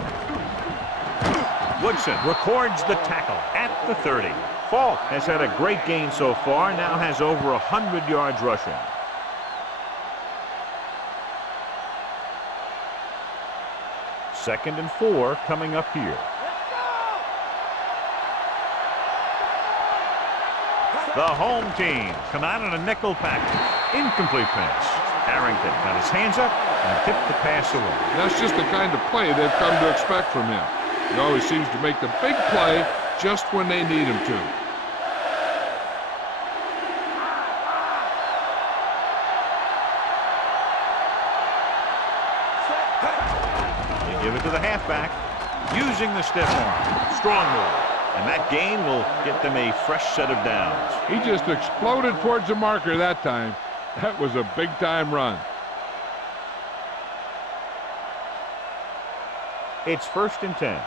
Woodson records the tackle at the 30. Falk has had a great game so far, now has over 100 yards rushing. Second and 4 coming up here. The home team come out in a nickel package. Incomplete pass. Harrington got his hands up and tipped the pass away. That's just the kind of play they've come to expect from him. He always seems to make the big play just when they need him to. They give it to the halfback, using the stiff arm. Strong move. And that gain will get them a fresh set of downs. He just exploded towards the marker that time. That was a big-time run. It's 1st and 10.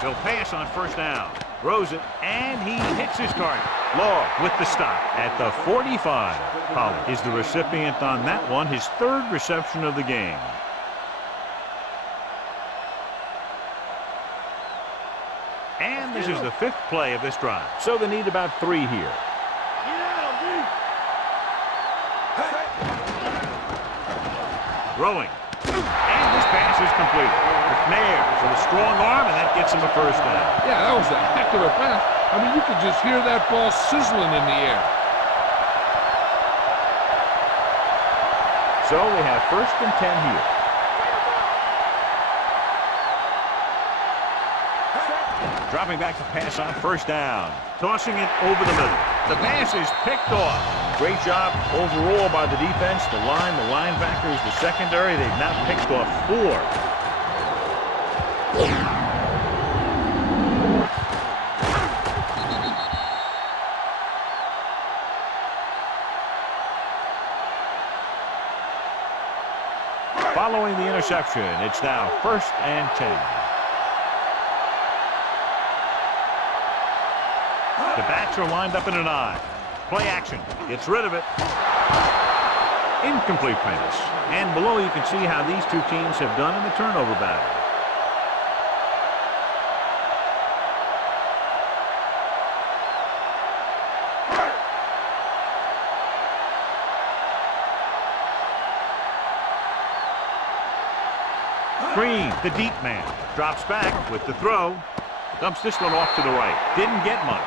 He'll pass on 1st down. Throws it, and he hits his target. Law with the stop at the 45. Pollard is the recipient on that one, his 3rd reception of the game. And this is the 5th play of this drive. So they need about 3 here. Throwing. And this pass is complete. McNair with a strong arm, and that gets him a 1st down. Yeah, that was a heck of a pass. I mean, you could just hear that ball sizzling in the air. So they have 1st and 10 here. Dropping back to pass on 1st down. Tossing it over the middle. The pass is picked off. Great job overall by the defense, the line, the linebackers, the secondary. They've now picked off 4. Following the interception, it's now 1st and 10. The backs are lined up in an I. Play action. Gets rid of it. Incomplete pass. And below you can see how these two teams have done in the turnover battle. Green, the deep man, drops back with the throw. Dumps this one off to the right. Didn't get much.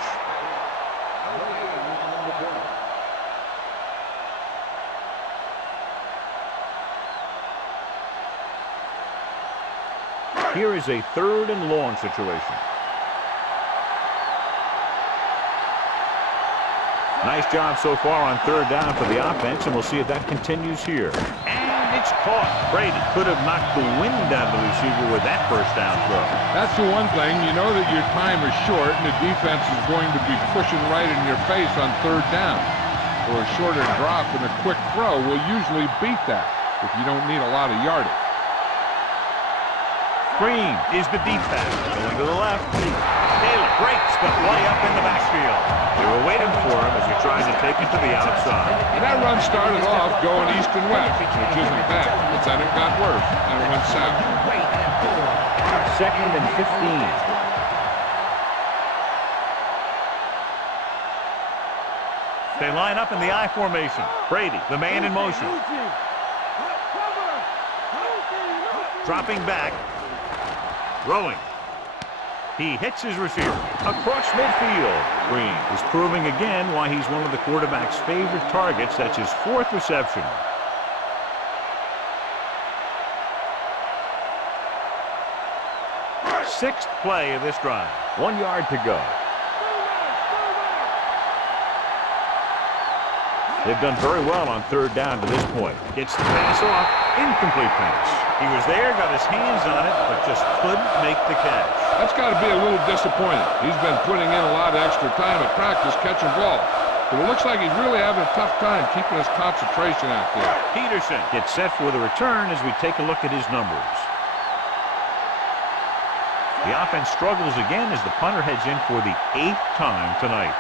Here is a 3rd and long situation. Nice job so far on 3rd down for the offense, and we'll see if that continues here. And it's caught. Brady could have knocked the wind out of the receiver with that 1st down throw. That's the one thing. You know that your time is short, and the defense is going to be pushing right in your face on 3rd down. Or a shorter drop and a quick throw will usually beat that if you don't need a lot of yardage. Green is the deep back. Going to the left. Taylor breaks the play up in the backfield. They were waiting for him as he tries to take it to the outside. And that run started off going east and west, which isn't bad. But then it got worse, and it went south. 2nd and 15. They line up in the I formation. Brady, the man in motion. Dropping back. Throwing. He hits his receiver across midfield. Green is proving again why he's one of the quarterback's favorite targets. That's his 4th reception. Sixth play of this drive. 1 yard to go. They've done very well on 3rd down to this point. Gets the pass off. Incomplete pass. He was there, got his hands on it, but just couldn't make the catch. That's got to be a little disappointing. He's been putting in a lot of extra time at practice catching balls. But it looks like he's really having a tough time keeping his concentration out there. Peterson gets set for the return as we take a look at his numbers. The offense struggles again as the punter heads in for the 8th time tonight.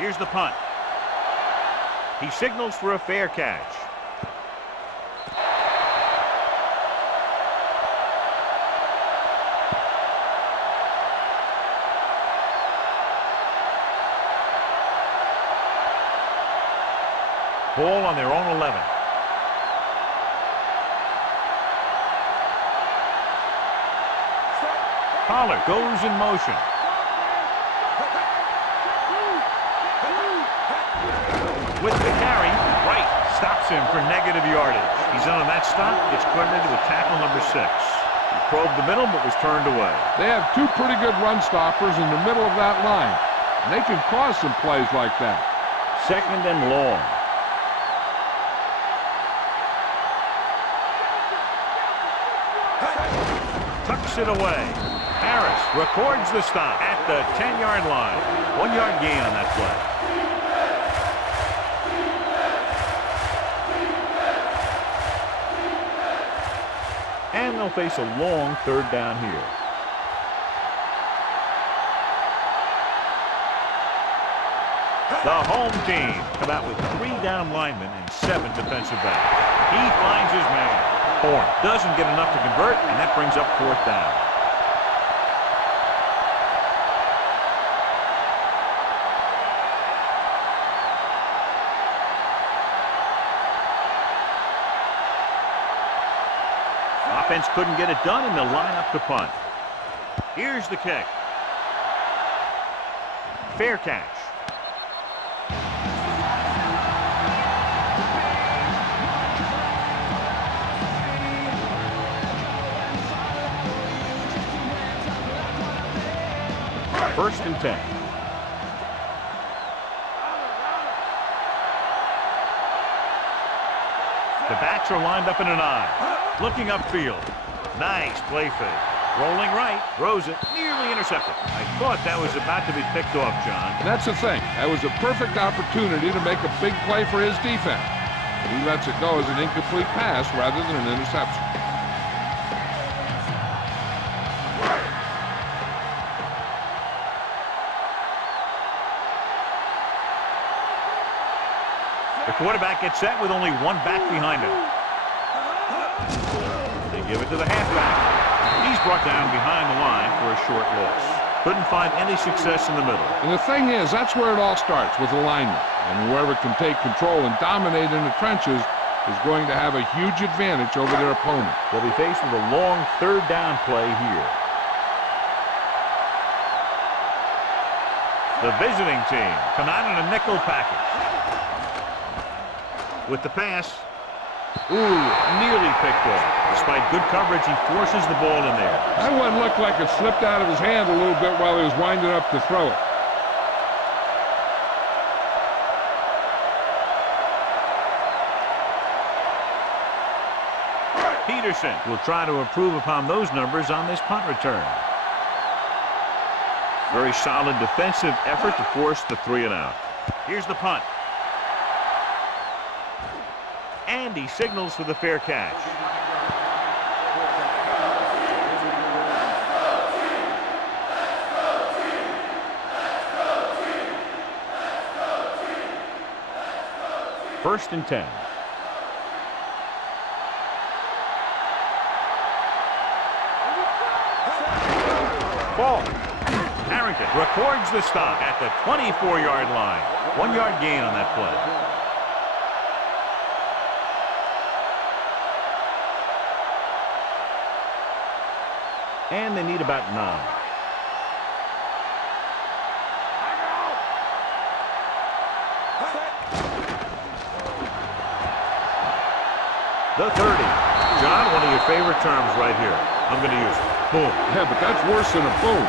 Here's the punt. He signals for a fair catch. Ball on their own 11. Pollard goes in motion. With the carry, Wright stops him for negative yardage. He's in on that stop. It's credited with tackle number 6. He probed the middle but was turned away. They have two pretty good run stoppers in the middle of that line. And they can cause some plays like that. 2nd and long. Tucks it away. Harris records the stop at the 10-yard line. 1-yard gain on that play. And they'll face a long 3rd down here. The home team come out with 3 down linemen and 7 defensive backs. He finds his man. Horn doesn't get enough to convert, and that brings up 4th down. Offense couldn't get it done, and they'll line up to punt. Here's the kick. Fair catch. First and 10. The backs are lined up in an I. Looking upfield. Nice play fake. Rolling right. Throws it. Nearly intercepted. I thought that was about to be picked off, John. That's the thing. That was a perfect opportunity to make a big play for his defense. He lets it go as an incomplete pass rather than an interception. The quarterback gets set with only 1 back behind him. They give it to the halfback. He's brought down behind the line for a short loss. Couldn't find any success in the middle. And the thing is, that's where it all starts, with alignment. And whoever can take control and dominate in the trenches is going to have a huge advantage over their opponent. They'll be faced with a long 3rd down play here. The visiting team come out in a nickel package. With the pass. Ooh, nearly picked off. Despite good coverage, he forces the ball in there. That one looked like it slipped out of his hand a little bit while he was winding up to throw it. Peterson will try to improve upon those numbers on this punt return. Very solid defensive effort to force the 3 and out. Here's the punt. And he signals for the fair catch. First and 10. Ball. Harrington records the stop at the 24-yard line. 1-yard gain on that play. And they need about 9. The 30. John, one of your favorite terms right here. I'm going to use it. Boom. Yeah, but that's worse than a boom.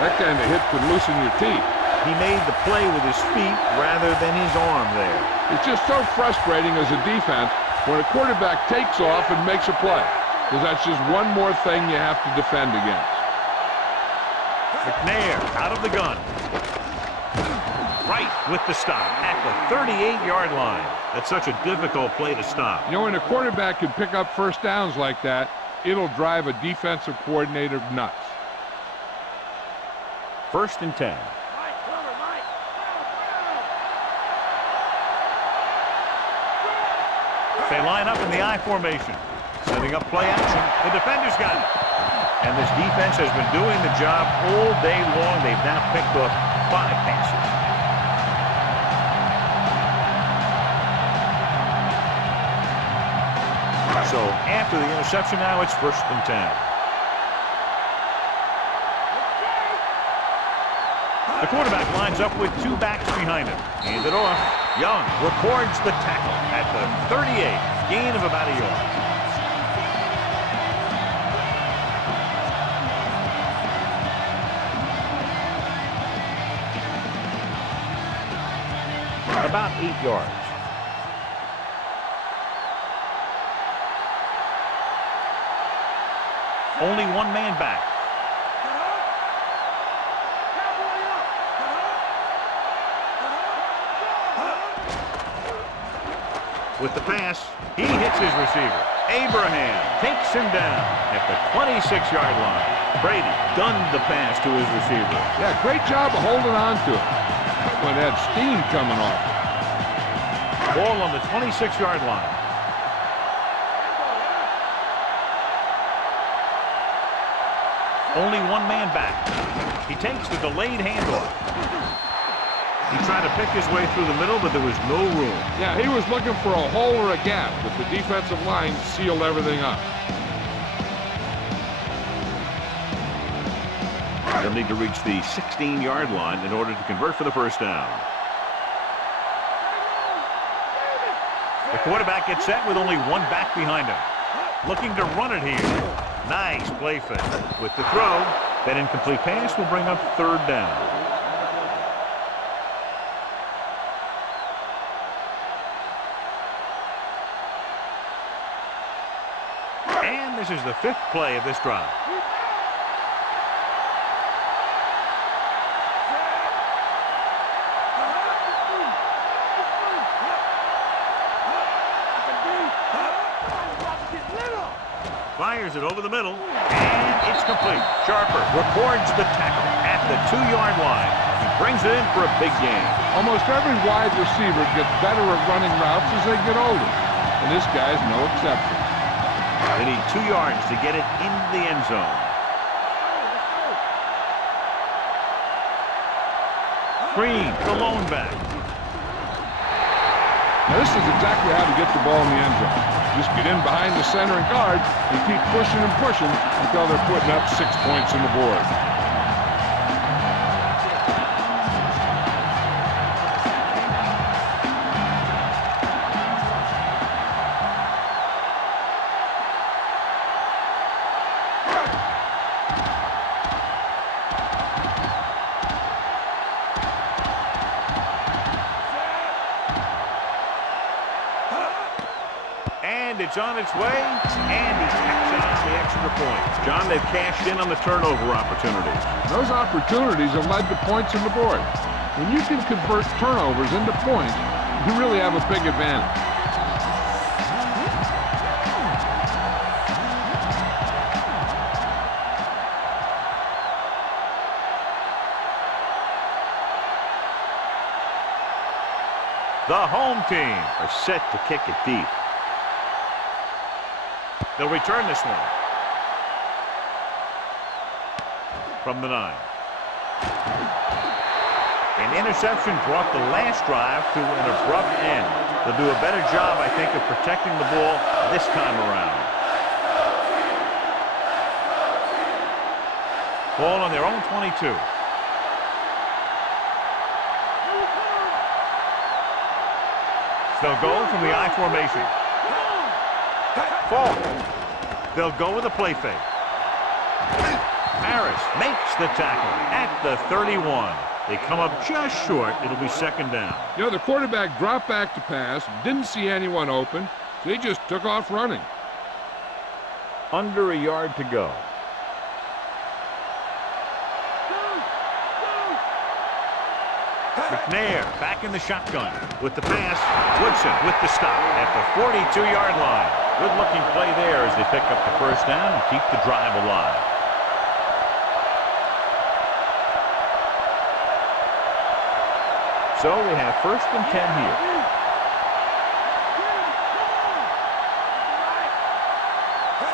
That kind of hit could loosen your teeth. He made the play with his feet rather than his arm there. It's just so frustrating as a defense when a quarterback takes off and makes a play, because that's just one more thing you have to defend against. McNair out of the gun. Right with the stop at the 38-yard line. That's such a difficult play to stop. You know, when a quarterback can pick up first downs like that, it'll drive a defensive coordinator nuts. First and 10. They line up in the I formation. Setting up play action. The defender's got it. And this defense has been doing the job all day long. They've now picked up 5 passes. So after the interception now, it's 1st and 10. The quarterback lines up with 2 backs behind him. Hand it off. Young records the tackle at the 38. Gain of about a yard. About 8 yards. Only 1 man back. With the pass, he hits his receiver. Abraham takes him down at the 26-yard line. Brady gunned the pass to his receiver. Yeah, great job of holding on to it. That one had steam coming off. Ball on the 26-yard line. Only 1 man back. He takes the delayed handoff. He tried to pick his way through the middle, but there was no room. Yeah, he was looking for a hole or a gap, but the defensive line sealed everything up. They'll need to reach the 16-yard line in order to convert for the 1st down. The quarterback gets set with only 1 back behind him. Looking to run it here. Nice play fake. With the throw, that incomplete pass will bring up 3rd down. And this is the 5th play of this drive. Fires it over the middle, and it's complete. Sharper records the tackle at the 2-yard line. He brings it in for a big gain. Almost every wide receiver gets better at running routes as they get older, and this guy's no exception. They need 2 yards to get it into the end zone. Green, the lone back. Now this is exactly how to get the ball in the end zone. Just get in behind the center and guard and keep pushing and pushing until they're putting up 6 points on the board. It's on its way, and he tacks on the extra point. John, they've cashed in on the turnover opportunities. Those opportunities have led to points on the board. When you can convert turnovers into points, you really have a big advantage. The home team are set to kick it deep. They'll return this one. From the 9. An interception brought the last drive to an abrupt end. They'll do a better job, I think, of protecting the ball this time around. Ball on their own 22. They'll go from the I formation. Fall. They'll go with a play fake. Harris makes the tackle at the 31. They come up just short. It'll be 2nd down. You know, the quarterback dropped back to pass, didn't see anyone open, so he just took off running. Under a yard to go. McNair back in the shotgun with the pass. Woodson with the stop at the 42-yard line. Good-looking play there as they pick up the 1st down and keep the drive alive. So we have 1st and 10 here.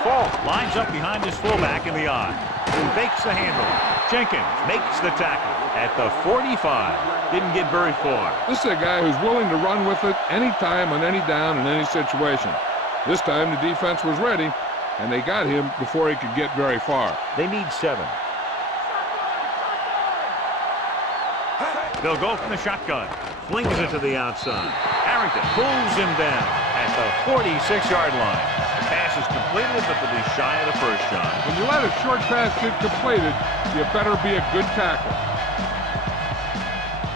Falk lines up behind his fullback in the eye. He fakes the handle. Jenkins makes the tackle at the 45. Didn't get very far. This is a guy who's willing to run with it anytime, on any down, in any situation. This time the defense was ready, and they got him before he could get very far. They need 7. They'll go from the shotgun. Flings it to the outside. Harrington pulls him down at the 46-yard line. The pass is completed, but they'll be shy of the first shot. When you let a short pass get completed, you better be a good tackle.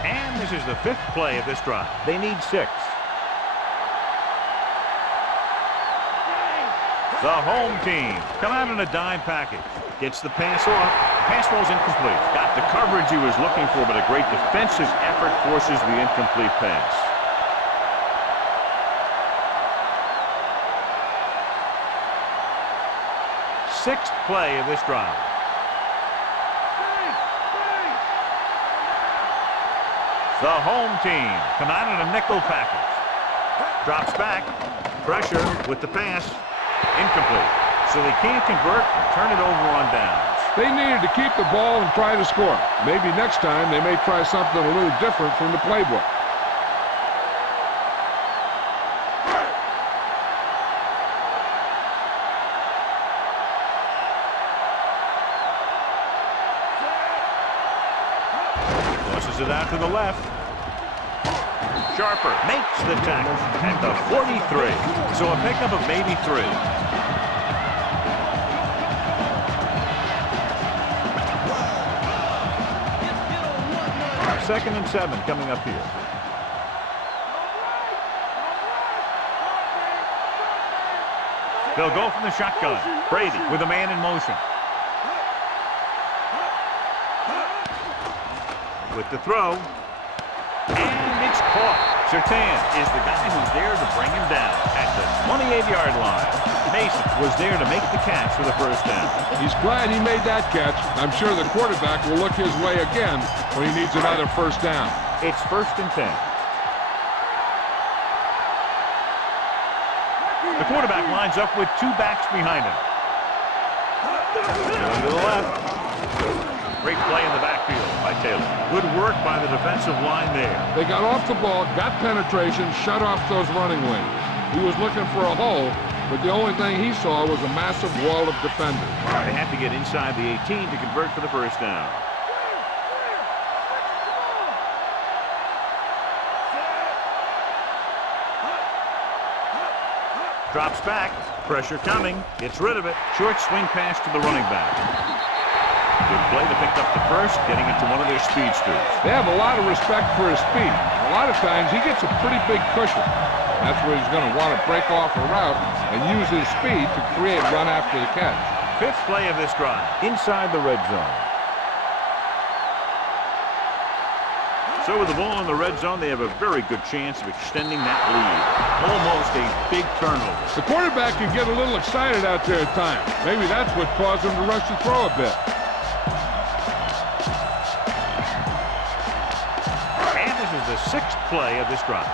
And this is the 5th play of this drive. They need 6. The home team come out in a dime package. Gets the pass off. Pass rolls incomplete. Got the coverage he was looking for, but a great defensive effort forces the incomplete pass. Sixth play of this drive. The home team come out in a nickel package. Drops back. Pressure with the pass. Incomplete. So they can't convert and turn it over on downs. They needed to keep the ball and try to score. Maybe next time they may try something a little different from the playbook. Tosses it out to the left. Sharper makes the tackle at the 43. So a pickup of maybe 3. 2nd and 7 coming up here. They'll go from the shotgun. Brady with a man in motion. With the throw. And it's caught. Surtain is the guy who's there to bring him down at the 28-yard line. Mason was there to make the catch for the first down. He's glad he made that catch. I'm sure the quarterback will look his way again when he needs another first down. It's 1st and 10. The quarterback lines up with 2 backs behind him. Going to the left. Great play in the backfield by Taylor. Good work by the defensive line there. They got off the ball, got penetration, shut off those running lanes. He was looking for a hole, but the only thing he saw was a massive wall of defenders. They had to get inside the 18 to convert for the first down. Drops back. Pressure coming. Gets rid of it. Short swing pass to the running back. Good play to pick up the first, getting it to one of their speedsters. They have a lot of respect for his speed. A lot of times he gets a pretty big cushion. That's where he's going to want to break off a route and use his speed to create run after the catch. 5th play of this drive. Inside the red zone. So with the ball in the red zone, they have a very good chance of extending that lead. Almost a big turnover. The quarterback can get a little excited out there at times. Maybe that's what caused him to rush the throw a bit. And this is the 6th play of this drive.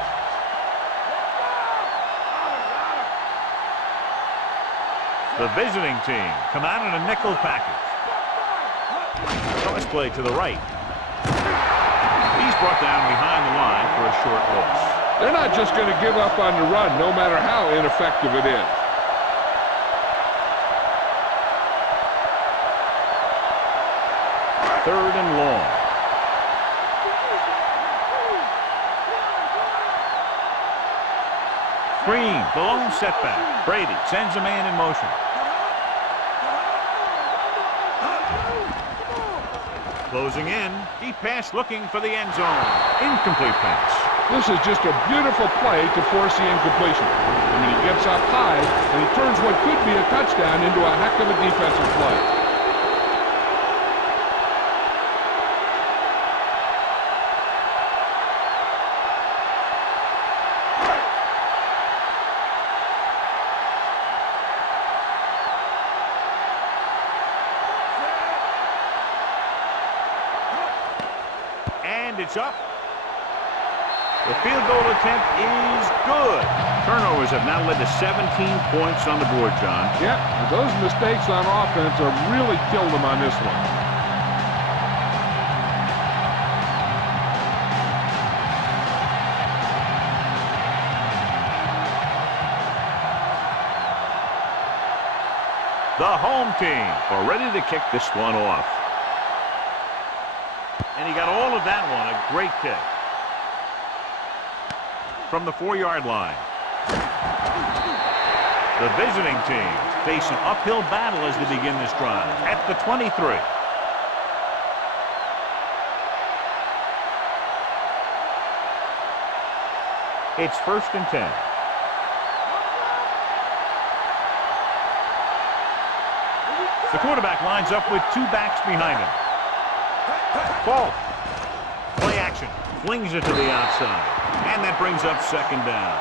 The visiting team come out in a nickel package. Toss play to the right. He's brought down behind the line for a short loss. They're not just going to give up on the run, no matter how ineffective it is. Third and long. Green, the lone setback. Brady sends a man in motion. Closing in. Deep pass looking for the end zone. Incomplete pass. This is just a beautiful play to force the incompletion. I mean, he gets up high, and he turns what could be a touchdown into a heck of a defensive play. And it's up. The field goal attempt is good. Turnovers have now led to 17 points on the board, John. Yep, those mistakes on offense have really killed them on this one. The home team are ready to kick this one off. And he got all of that one. A great kick. From the 4-yard line. The visiting team face an uphill battle as they begin this drive at the 23. It's 1st and 10. The quarterback lines up with 2 backs behind him. Ball. Play action. Flings it to the outside. And that brings up 2nd down.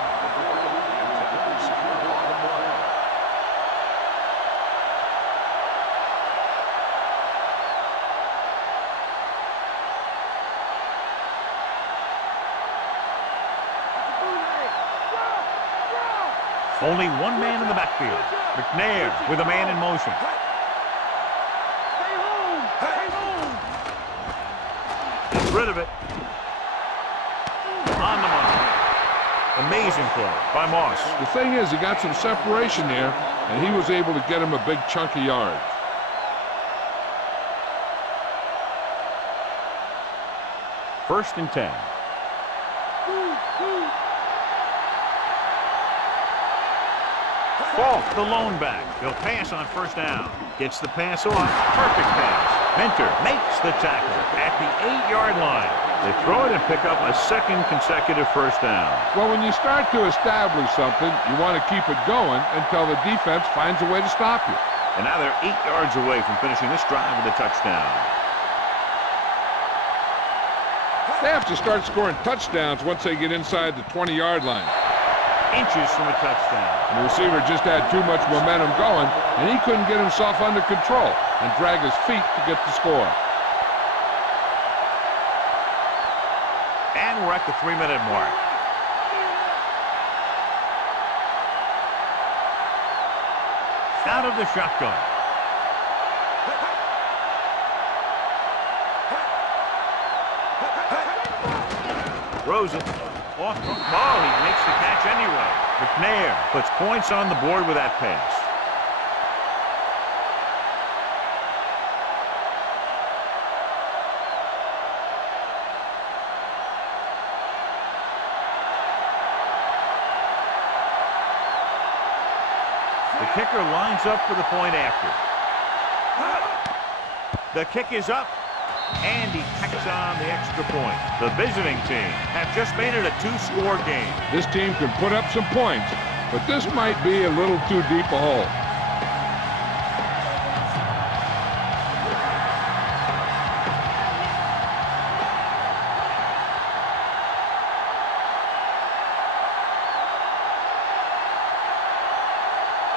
Only one man in the backfield. McNair with a man in motion. Gets rid of it. On the mark. Amazing play by Moss. The thing is, he got some separation there, and he was able to get him a big chunk of yards. First and 10. Falk, the lone back. He'll pass on 1st down. Gets the pass off. Perfect pass. Mentor makes the tackle at the 8-yard line. They throw it and pick up a 2nd consecutive 1st down. Well, when you start to establish something, you want to keep it going until the defense finds a way to stop you. And now they're 8 yards away from finishing this drive with a touchdown. They have to start scoring touchdowns once they get inside the 20-yard line. Inches from a touchdown. And the receiver just had too much momentum going, and he couldn't get himself under control and drag his feet to get the score. And we're at the 3-minute mark. Out of the shotgun. Throws it. Off. Oh, he makes the catch anyway. McNair puts points on the board with that pass. The kicker lines up for the point after. The kick is up. And he tacks on the extra point. The visiting team have just made it a 2-score game. This team can put up some points, but this might be a little too deep a hole.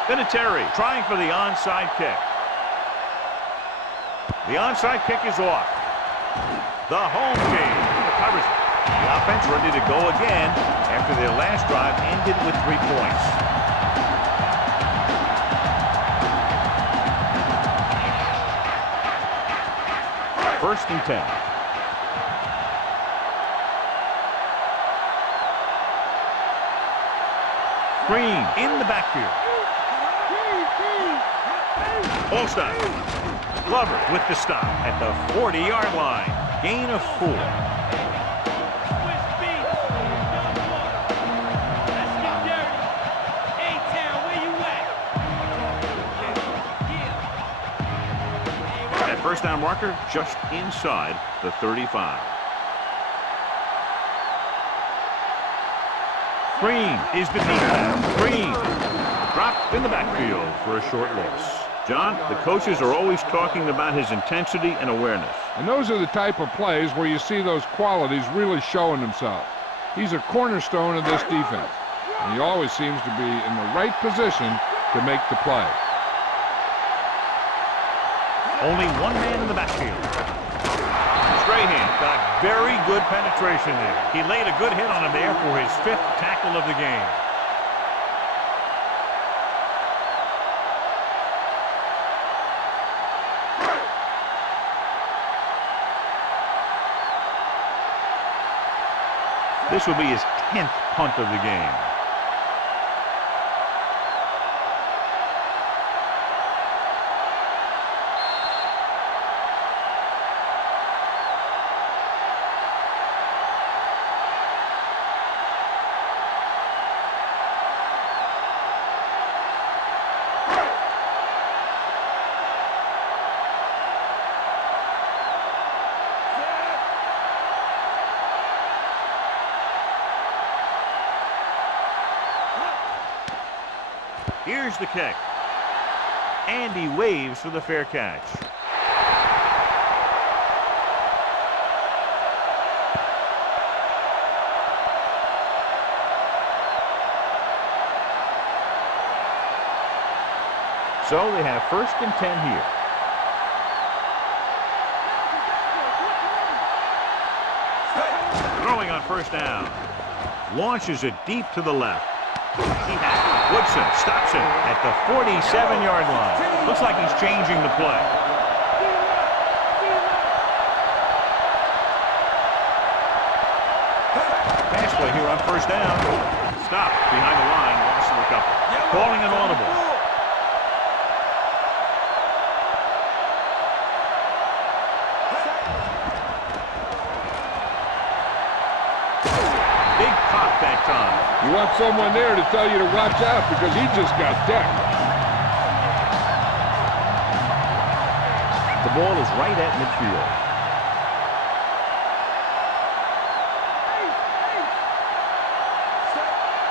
Vinatieri trying for the onside kick. The onside kick is off. The home team recovers it. The offense ready to go again after their last drive ended with 3 points. First and 10. Green in the backfield. Ball stop. Glover with the stop at the 40-yard line. Gain of 4. That 1st down marker just inside the 35. Green is the deep pass. Green dropped in the backfield for a short loss. John, the coaches are always talking about his intensity and awareness. And those are the type of plays where you see those qualities really showing themselves. He's a cornerstone of this defense, and he always seems to be in the right position to make the play. Only one man in the backfield. Strahan got very good penetration there. He laid a good hit on him there for his 5th tackle of the game. This will be his 10th punt of the game. Here's the kick. And he waves for the fair catch. So they have 1st and 10 here. Throwing on 1st down. Launches it deep to the left. Woodson stops him at the 47-yard line. Looks like he's changing the play. Pass play here on 1st down. Stop behind the line. Loss of a couple. Calling an audible. Big pop that time. You want someone there to tell you to watch out because he just got decked. The ball is right at midfield.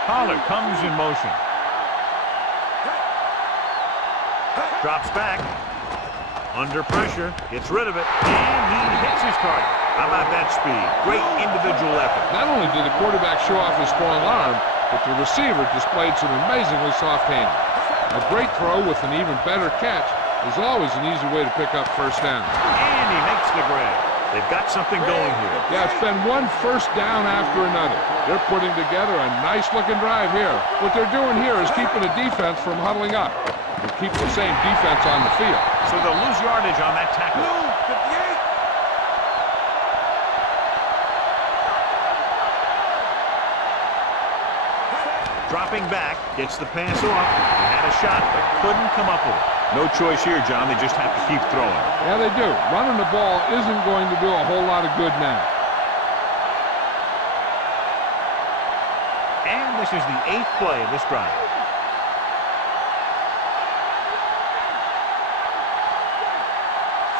Pollard comes in motion. Drops back. Under pressure. Gets rid of it. And he hits his target. How about that speed? Great individual effort. Not only did the quarterback show off his strong arm, but the receiver displayed some amazingly soft handling. A great throw with an even better catch is always an easy way to pick up 1st down. And he makes the grab. They've got something going here. Yeah, it's been one 1st down after another. They're putting together a nice-looking drive here. What they're doing here is keeping the defense from huddling up. They keep the same defense on the field. So they'll lose yardage on that tackle. Dropping back, gets the pass off. He had a shot, but couldn't come up with it. No choice here, John. They just have to keep throwing. Yeah, they do. Running the ball isn't going to do a whole lot of good now. And this is the 8th play of this drive.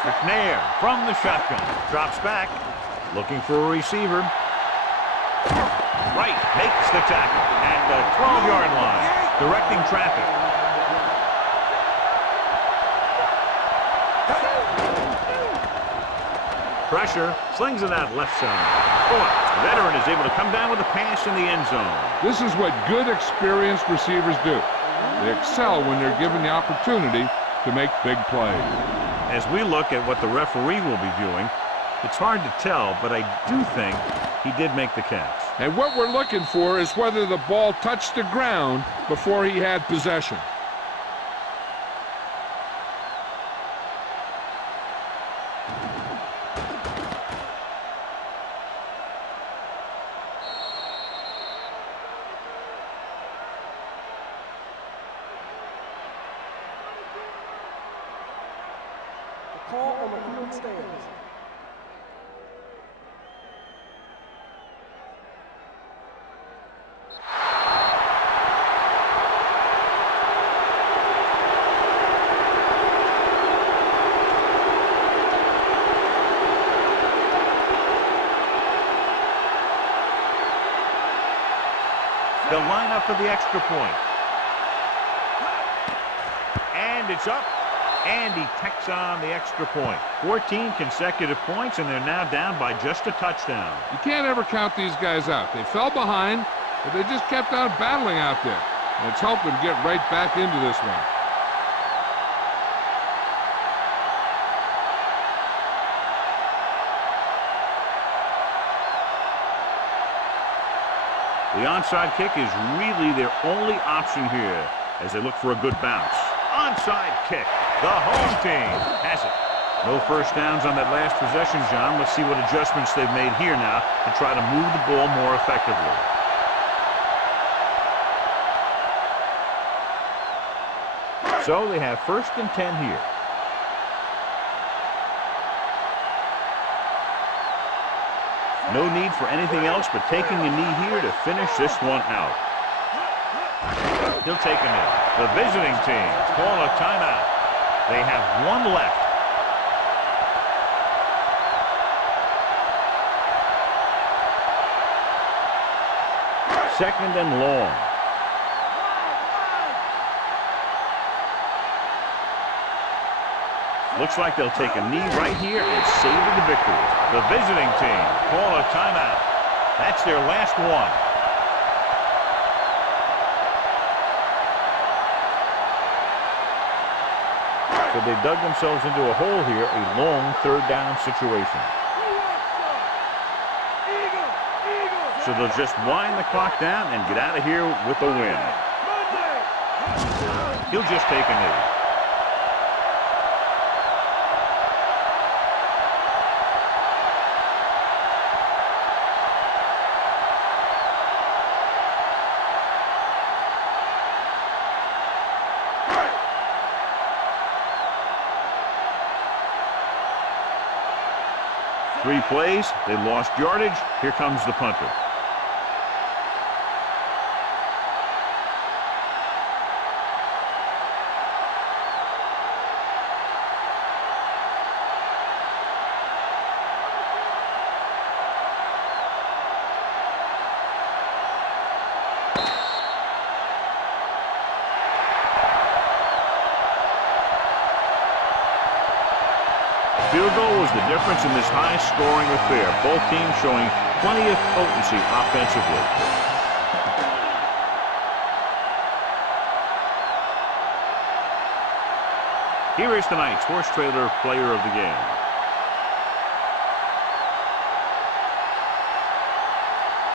McNair from the shotgun. Drops back, looking for a receiver. Right, makes the tackle at the 12-yard line, directing traffic. Pressure, slings it out left side. The veteran is able to come down with a pass in the end zone. This is what good, experienced receivers do. They excel when they're given the opportunity to make big plays. As we look at what the referee will be viewing, it's hard to tell, but I do think he did make the catch. And what we're looking for is whether the ball touched the ground before he had possession. The call on the field stands. They'll line up for the extra point. And it's up. And he tacks on the extra point. 14 consecutive points, and they're now down by just a touchdown. You can't ever count these guys out. They fell behind, but they just kept on battling out there. And it's helped them get right back into this one. The onside kick is really their only option here as they look for a good bounce. Onside kick. The home team has it. No first downs on that last possession, John. Let's see what adjustments they've made here now to try to move the ball more effectively. So they have 1st and 10 here. No need for anything else but taking a knee here to finish this one out. He'll take a knee. The visiting team call a timeout. They have 1 left. Second and long. Looks like they'll take a knee right here and savor the victory. The visiting team call a timeout. That's their last one. So they dug themselves into a hole here, a long 3rd down situation. So they'll just wind the clock down and get out of here with a win. He'll just take a knee. Three plays, they lost yardage. Here comes the punter. Field goal was the difference in this high-scoring affair. Both teams showing plenty of potency offensively. Here is tonight's Horse Trailer Player of the Game.